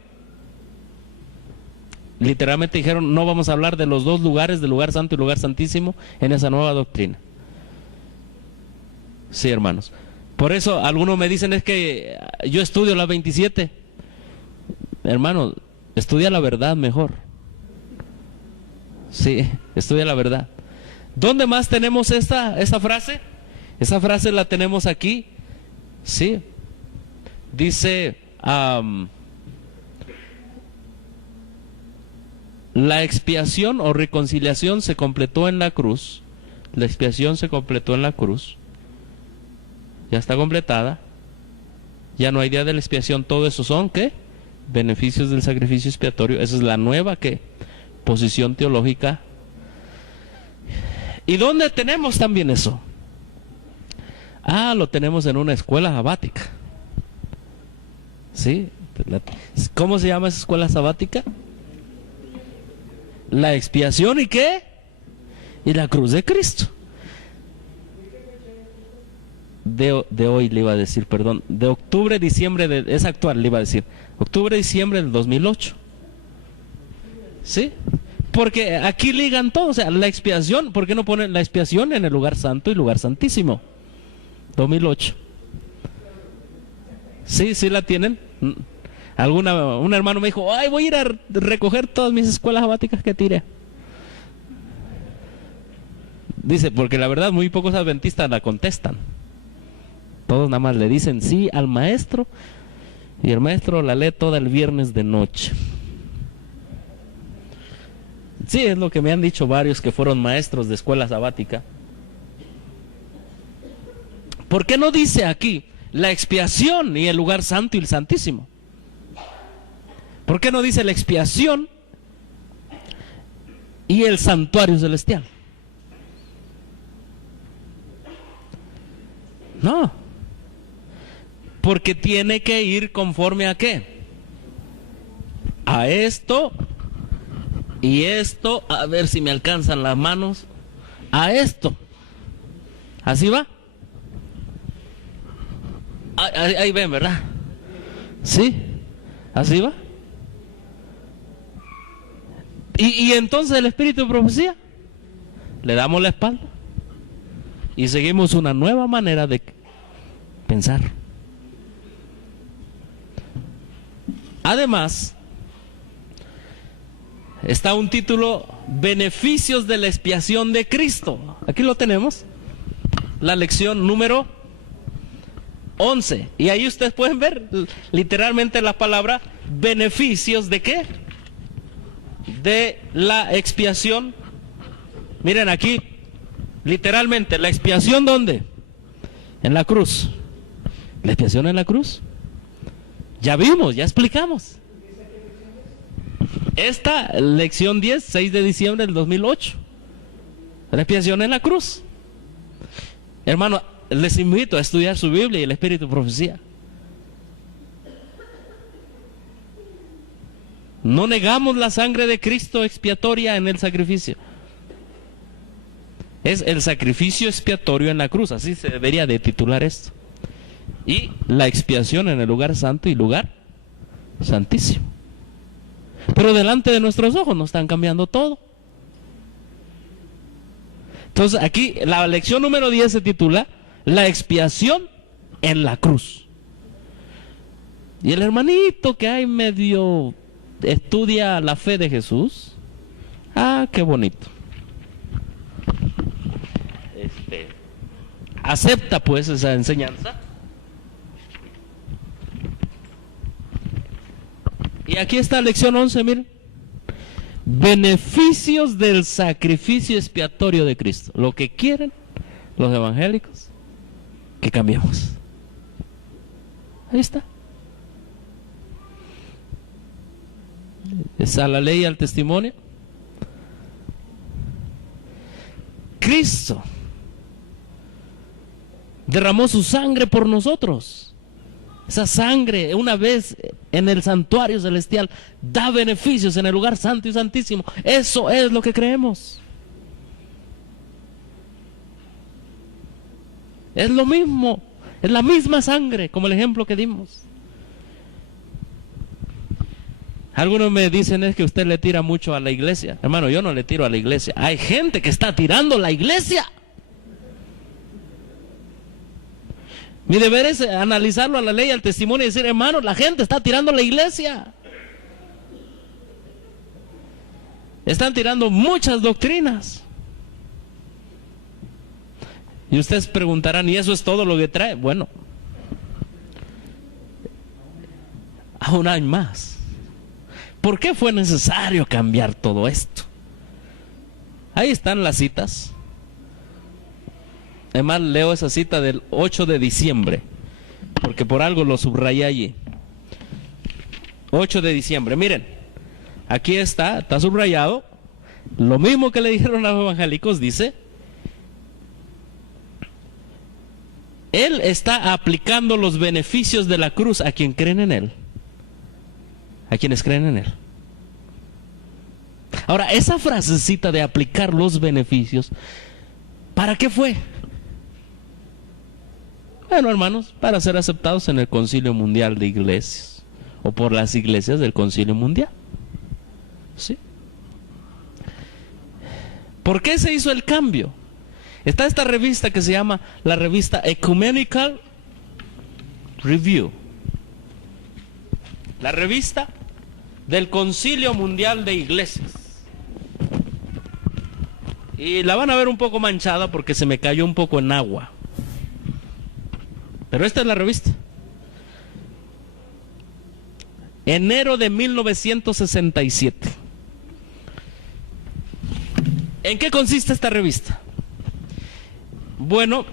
Literalmente dijeron, no vamos a hablar de los dos lugares, del lugar santo y lugar santísimo, en esa nueva doctrina. Sí, hermanos. Por eso algunos me dicen, es que yo estudio las 27. Hermanos, estudia la verdad mejor. Sí, estudia la verdad. ¿Dónde más tenemos esa frase? Esa frase la tenemos aquí. Sí. Dice, la expiación o reconciliación se completó en la cruz. La expiación se completó en la cruz. Ya está completada. Ya no hay día de la expiación. Todo eso son, ¿qué? beneficios del sacrificio expiatorio. Esa es la nueva posición teológica. ¿Y dónde tenemos también eso? Lo tenemos en una escuela sabática. ¿Sí? ¿Cómo se llama esa escuela sabática? La expiación y ¿qué? Y la cruz de Cristo. De hoy le iba a decir, perdón, de octubre, diciembre, es actual, le iba a decir, octubre, diciembre del 2008. ¿Sí? Porque aquí ligan todo, o sea, la expiación, ¿por qué no ponen la expiación en el lugar santo y lugar santísimo? 2008. Sí, sí la tienen. Un hermano me dijo, voy a ir a recoger todas mis escuelas sabáticas que tiré. Dice, porque la verdad muy pocos adventistas la contestan. Todos nada más le dicen sí al maestro, y el maestro la lee toda el viernes de noche. Sí, es lo que me han dicho varios que fueron maestros de escuela sabática. ¿Por qué no dice aquí la expiación y el lugar santo y el santísimo? ¿Por qué no dice la expiación y el santuario celestial? No, porque tiene que ir conforme a ¿qué? A esto y esto, a ver si me alcanzan las manos, a esto. ¿Así va? Ahí ven, ¿verdad? ¿Sí? ¿Así va? Y entonces el espíritu de profecía, le damos la espalda y seguimos una nueva manera de pensar. Además, está un título, Beneficios de la expiación de Cristo. Aquí lo tenemos, la lección número 11. Y ahí ustedes pueden ver literalmente la palabra beneficios de ¿qué? De la expiación. Miren aquí, literalmente, la expiación ¿dónde? En la cruz. La expiación en la cruz. Ya vimos, ya explicamos. Esta lección 10, 6 de diciembre del 2008. La expiación en la cruz. Hermano, les invito a estudiar su Biblia y el espíritu de profecía. No negamos la sangre de Cristo expiatoria en el sacrificio. Es el sacrificio expiatorio en la cruz, así se debería de titular esto. Y la expiación en el lugar santo y lugar santísimo. Pero delante de nuestros ojos nos están cambiando todo. Entonces aquí la lección número 10 se titula La expiación en la cruz. Y el hermanito que hay medio estudia la fe de Jesús, qué bonito, acepta pues esa enseñanza. Y aquí está lección 11, miren. Beneficios del sacrificio expiatorio de Cristo. Lo que quieren los evangélicos, que cambiemos. Ahí está. Es a la ley y al testimonio. Cristo derramó su sangre por nosotros. Esa sangre, una vez en el santuario celestial, da beneficios en el lugar santo y santísimo. Eso es lo que creemos. Es lo mismo, es la misma sangre, como el ejemplo que dimos. Algunos me dicen es que usted le tira mucho a la iglesia. Hermano, yo no le tiro a la iglesia. Hay gente que está tirando la iglesia. Mi deber es analizarlo a la ley, al testimonio y decir, hermano, la gente está tirando la iglesia. Están tirando muchas doctrinas. Y ustedes preguntarán, ¿y eso es todo lo que trae? Bueno, aún hay más. ¿Por qué fue necesario cambiar todo esto? Ahí están las citas. Además leo esa cita del 8 de diciembre, porque por algo lo subrayé allí. 8 de diciembre. Miren, aquí está subrayado. Lo mismo que le dijeron a los evangélicos, dice: Él está aplicando los beneficios de la cruz a quien creen en Él. A quienes creen en Él. Ahora, esa frasecita de aplicar los beneficios, ¿para qué fue? Bueno, hermanos, para ser aceptados en el Concilio Mundial de Iglesias, o por las iglesias del Concilio Mundial. ¿Sí? ¿Por qué se hizo el cambio? Está esta revista que se llama la revista Ecumenical Review. La revista del Concilio Mundial de Iglesias. Y la van a ver un poco manchada porque se me cayó un poco en agua. Pero esta es la revista. Enero de 1967. ¿En qué consiste esta revista? Bueno,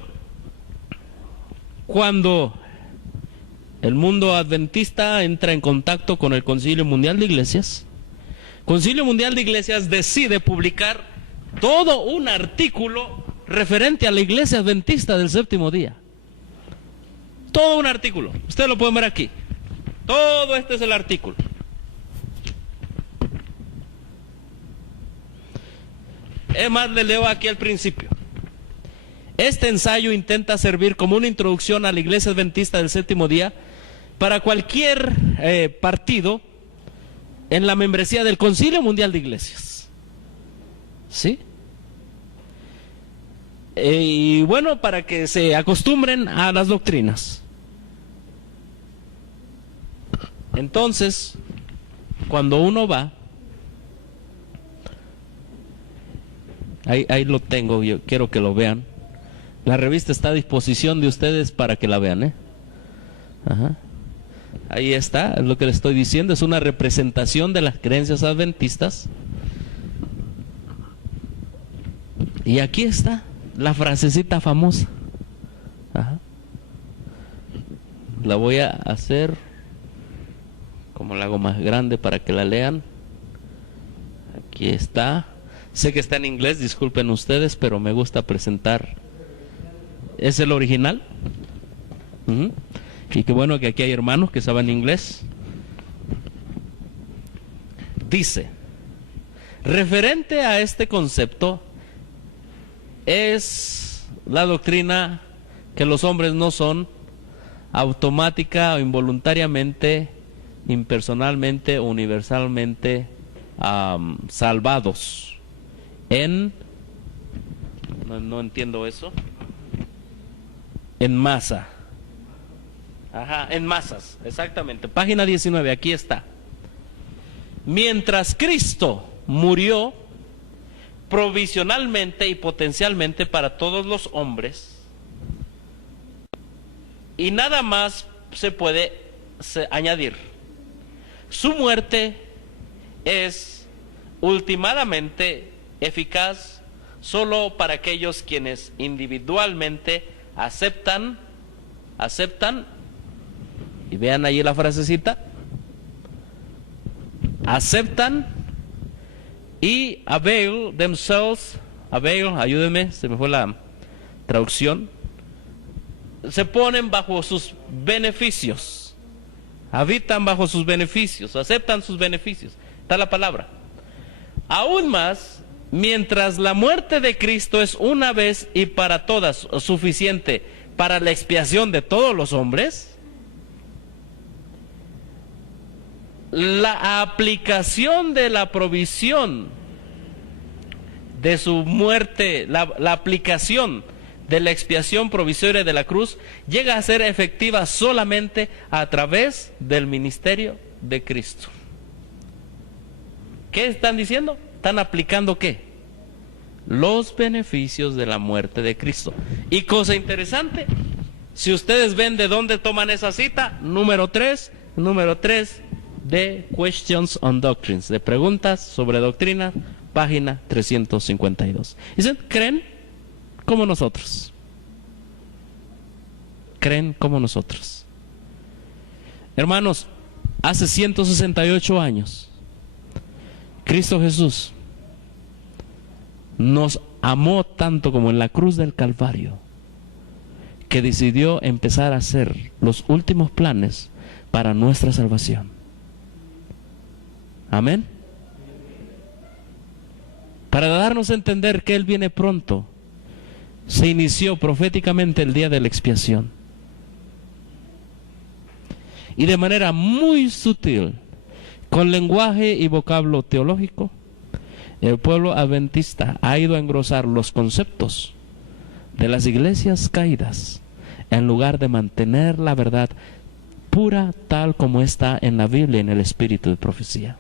cuando el mundo adventista entra en contacto con el Concilio Mundial de Iglesias, Concilio Mundial de Iglesias decide publicar todo un artículo referente a la iglesia adventista del séptimo día. Todo un artículo. Ustedes lo pueden ver aquí. Todo este es el artículo. Es más, le leo aquí al principio. Este ensayo intenta servir como una introducción a la iglesia adventista del séptimo día para cualquier partido en la membresía del Concilio Mundial de Iglesias. ¿Sí? Y bueno, para que se acostumbren a las doctrinas. Entonces, cuando uno va, ahí lo tengo, yo quiero que lo vean. La revista está a disposición de ustedes para que la vean, Ajá. Ahí está, es lo que les estoy diciendo, es una representación de las creencias adventistas. Y aquí está la frasecita famosa. Ajá. La voy a hacer, como la hago más grande para que la lean. Aquí está. Sé que está en inglés, disculpen ustedes, pero me gusta presentar. ¿Es el original? Y qué bueno que aquí hay hermanos que saben inglés. Dice: referente a este concepto, es la doctrina que los hombres no son automática o involuntariamente, impersonalmente o universalmente salvados no entiendo eso, en masa. Ajá, en masas, exactamente. Página 19, aquí está. Mientras Cristo murió provisionalmente y potencialmente para todos los hombres, y nada más se puede añadir, su muerte es ultimadamente eficaz solo para aquellos quienes individualmente aceptan, y vean ahí la frasecita, aceptan y avail themselves, ayúdenme, se me fue la traducción, se ponen bajo sus beneficios, habitan bajo sus beneficios, aceptan sus beneficios, está la palabra. Aún más, mientras la muerte de Cristo es una vez y para todas suficiente para la expiación de todos los hombres, la aplicación de la provisión de su muerte, la aplicación de la expiación provisoria de la cruz llega a ser efectiva solamente a través del ministerio de Cristo. ¿Qué están diciendo? ¿Están aplicando qué? Los beneficios de la muerte de Cristo. Y cosa interesante, si ustedes ven de dónde toman esa cita, número 3 de Questions on Doctrines, de preguntas sobre doctrina, página 352. Dicen, creen como nosotros. Creen como nosotros. Hermanos, hace 168 años, Cristo Jesús nos amó tanto como en la cruz del Calvario, que decidió empezar a hacer los últimos planes para nuestra salvación. Amén. Para darnos a entender que Él viene pronto, se inició proféticamente el día de la expiación. Y de manera muy sutil, con lenguaje y vocablo teológico, el pueblo adventista ha ido a engrosar los conceptos de las iglesias caídas, en lugar de mantener la verdad pura tal como está en la Biblia, en el espíritu de profecía.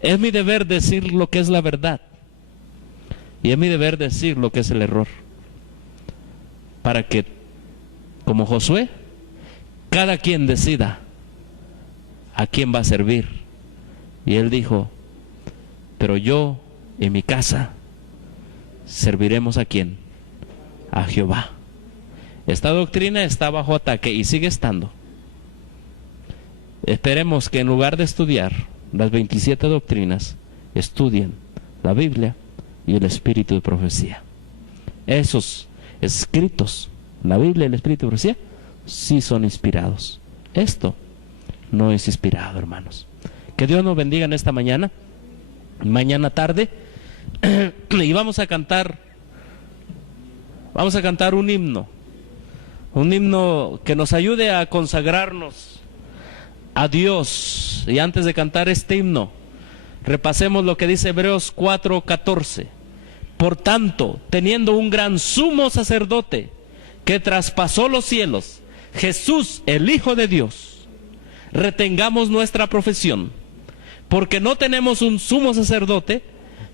Es mi deber decir lo que es la verdad, y es mi deber decir lo que es el error, para que, como Josué, cada quien decida a quién va a servir. Y él dijo: pero yo y mi casa serviremos ¿a quién? A Jehová. Esta doctrina está bajo ataque y sigue estando. Esperemos que en lugar de estudiar las 27 doctrinas, estudien la Biblia y el espíritu de profecía. Esos escritos, la Biblia y el espíritu de profecía, sí son inspirados. Esto no es inspirado, hermanos. Que Dios nos bendiga en esta mañana, tarde, y vamos a cantar un himno que nos ayude a consagrarnos a Dios. Y antes de cantar este himno, repasemos lo que dice Hebreos 4:14. Por tanto, teniendo un gran sumo sacerdote que traspasó los cielos, Jesús, el Hijo de Dios, retengamos nuestra profesión, porque no tenemos un sumo sacerdote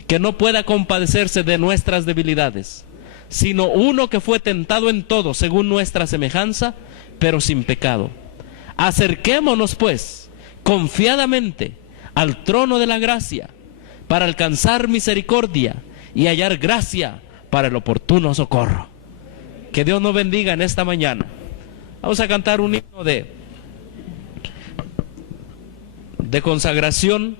que no pueda compadecerse de nuestras debilidades, sino uno que fue tentado en todo según nuestra semejanza, pero sin pecado. Acerquémonos pues confiadamente al trono de la gracia, para alcanzar misericordia y hallar gracia para el oportuno socorro. Que Dios nos bendiga en esta mañana. Vamos a cantar un himno de consagración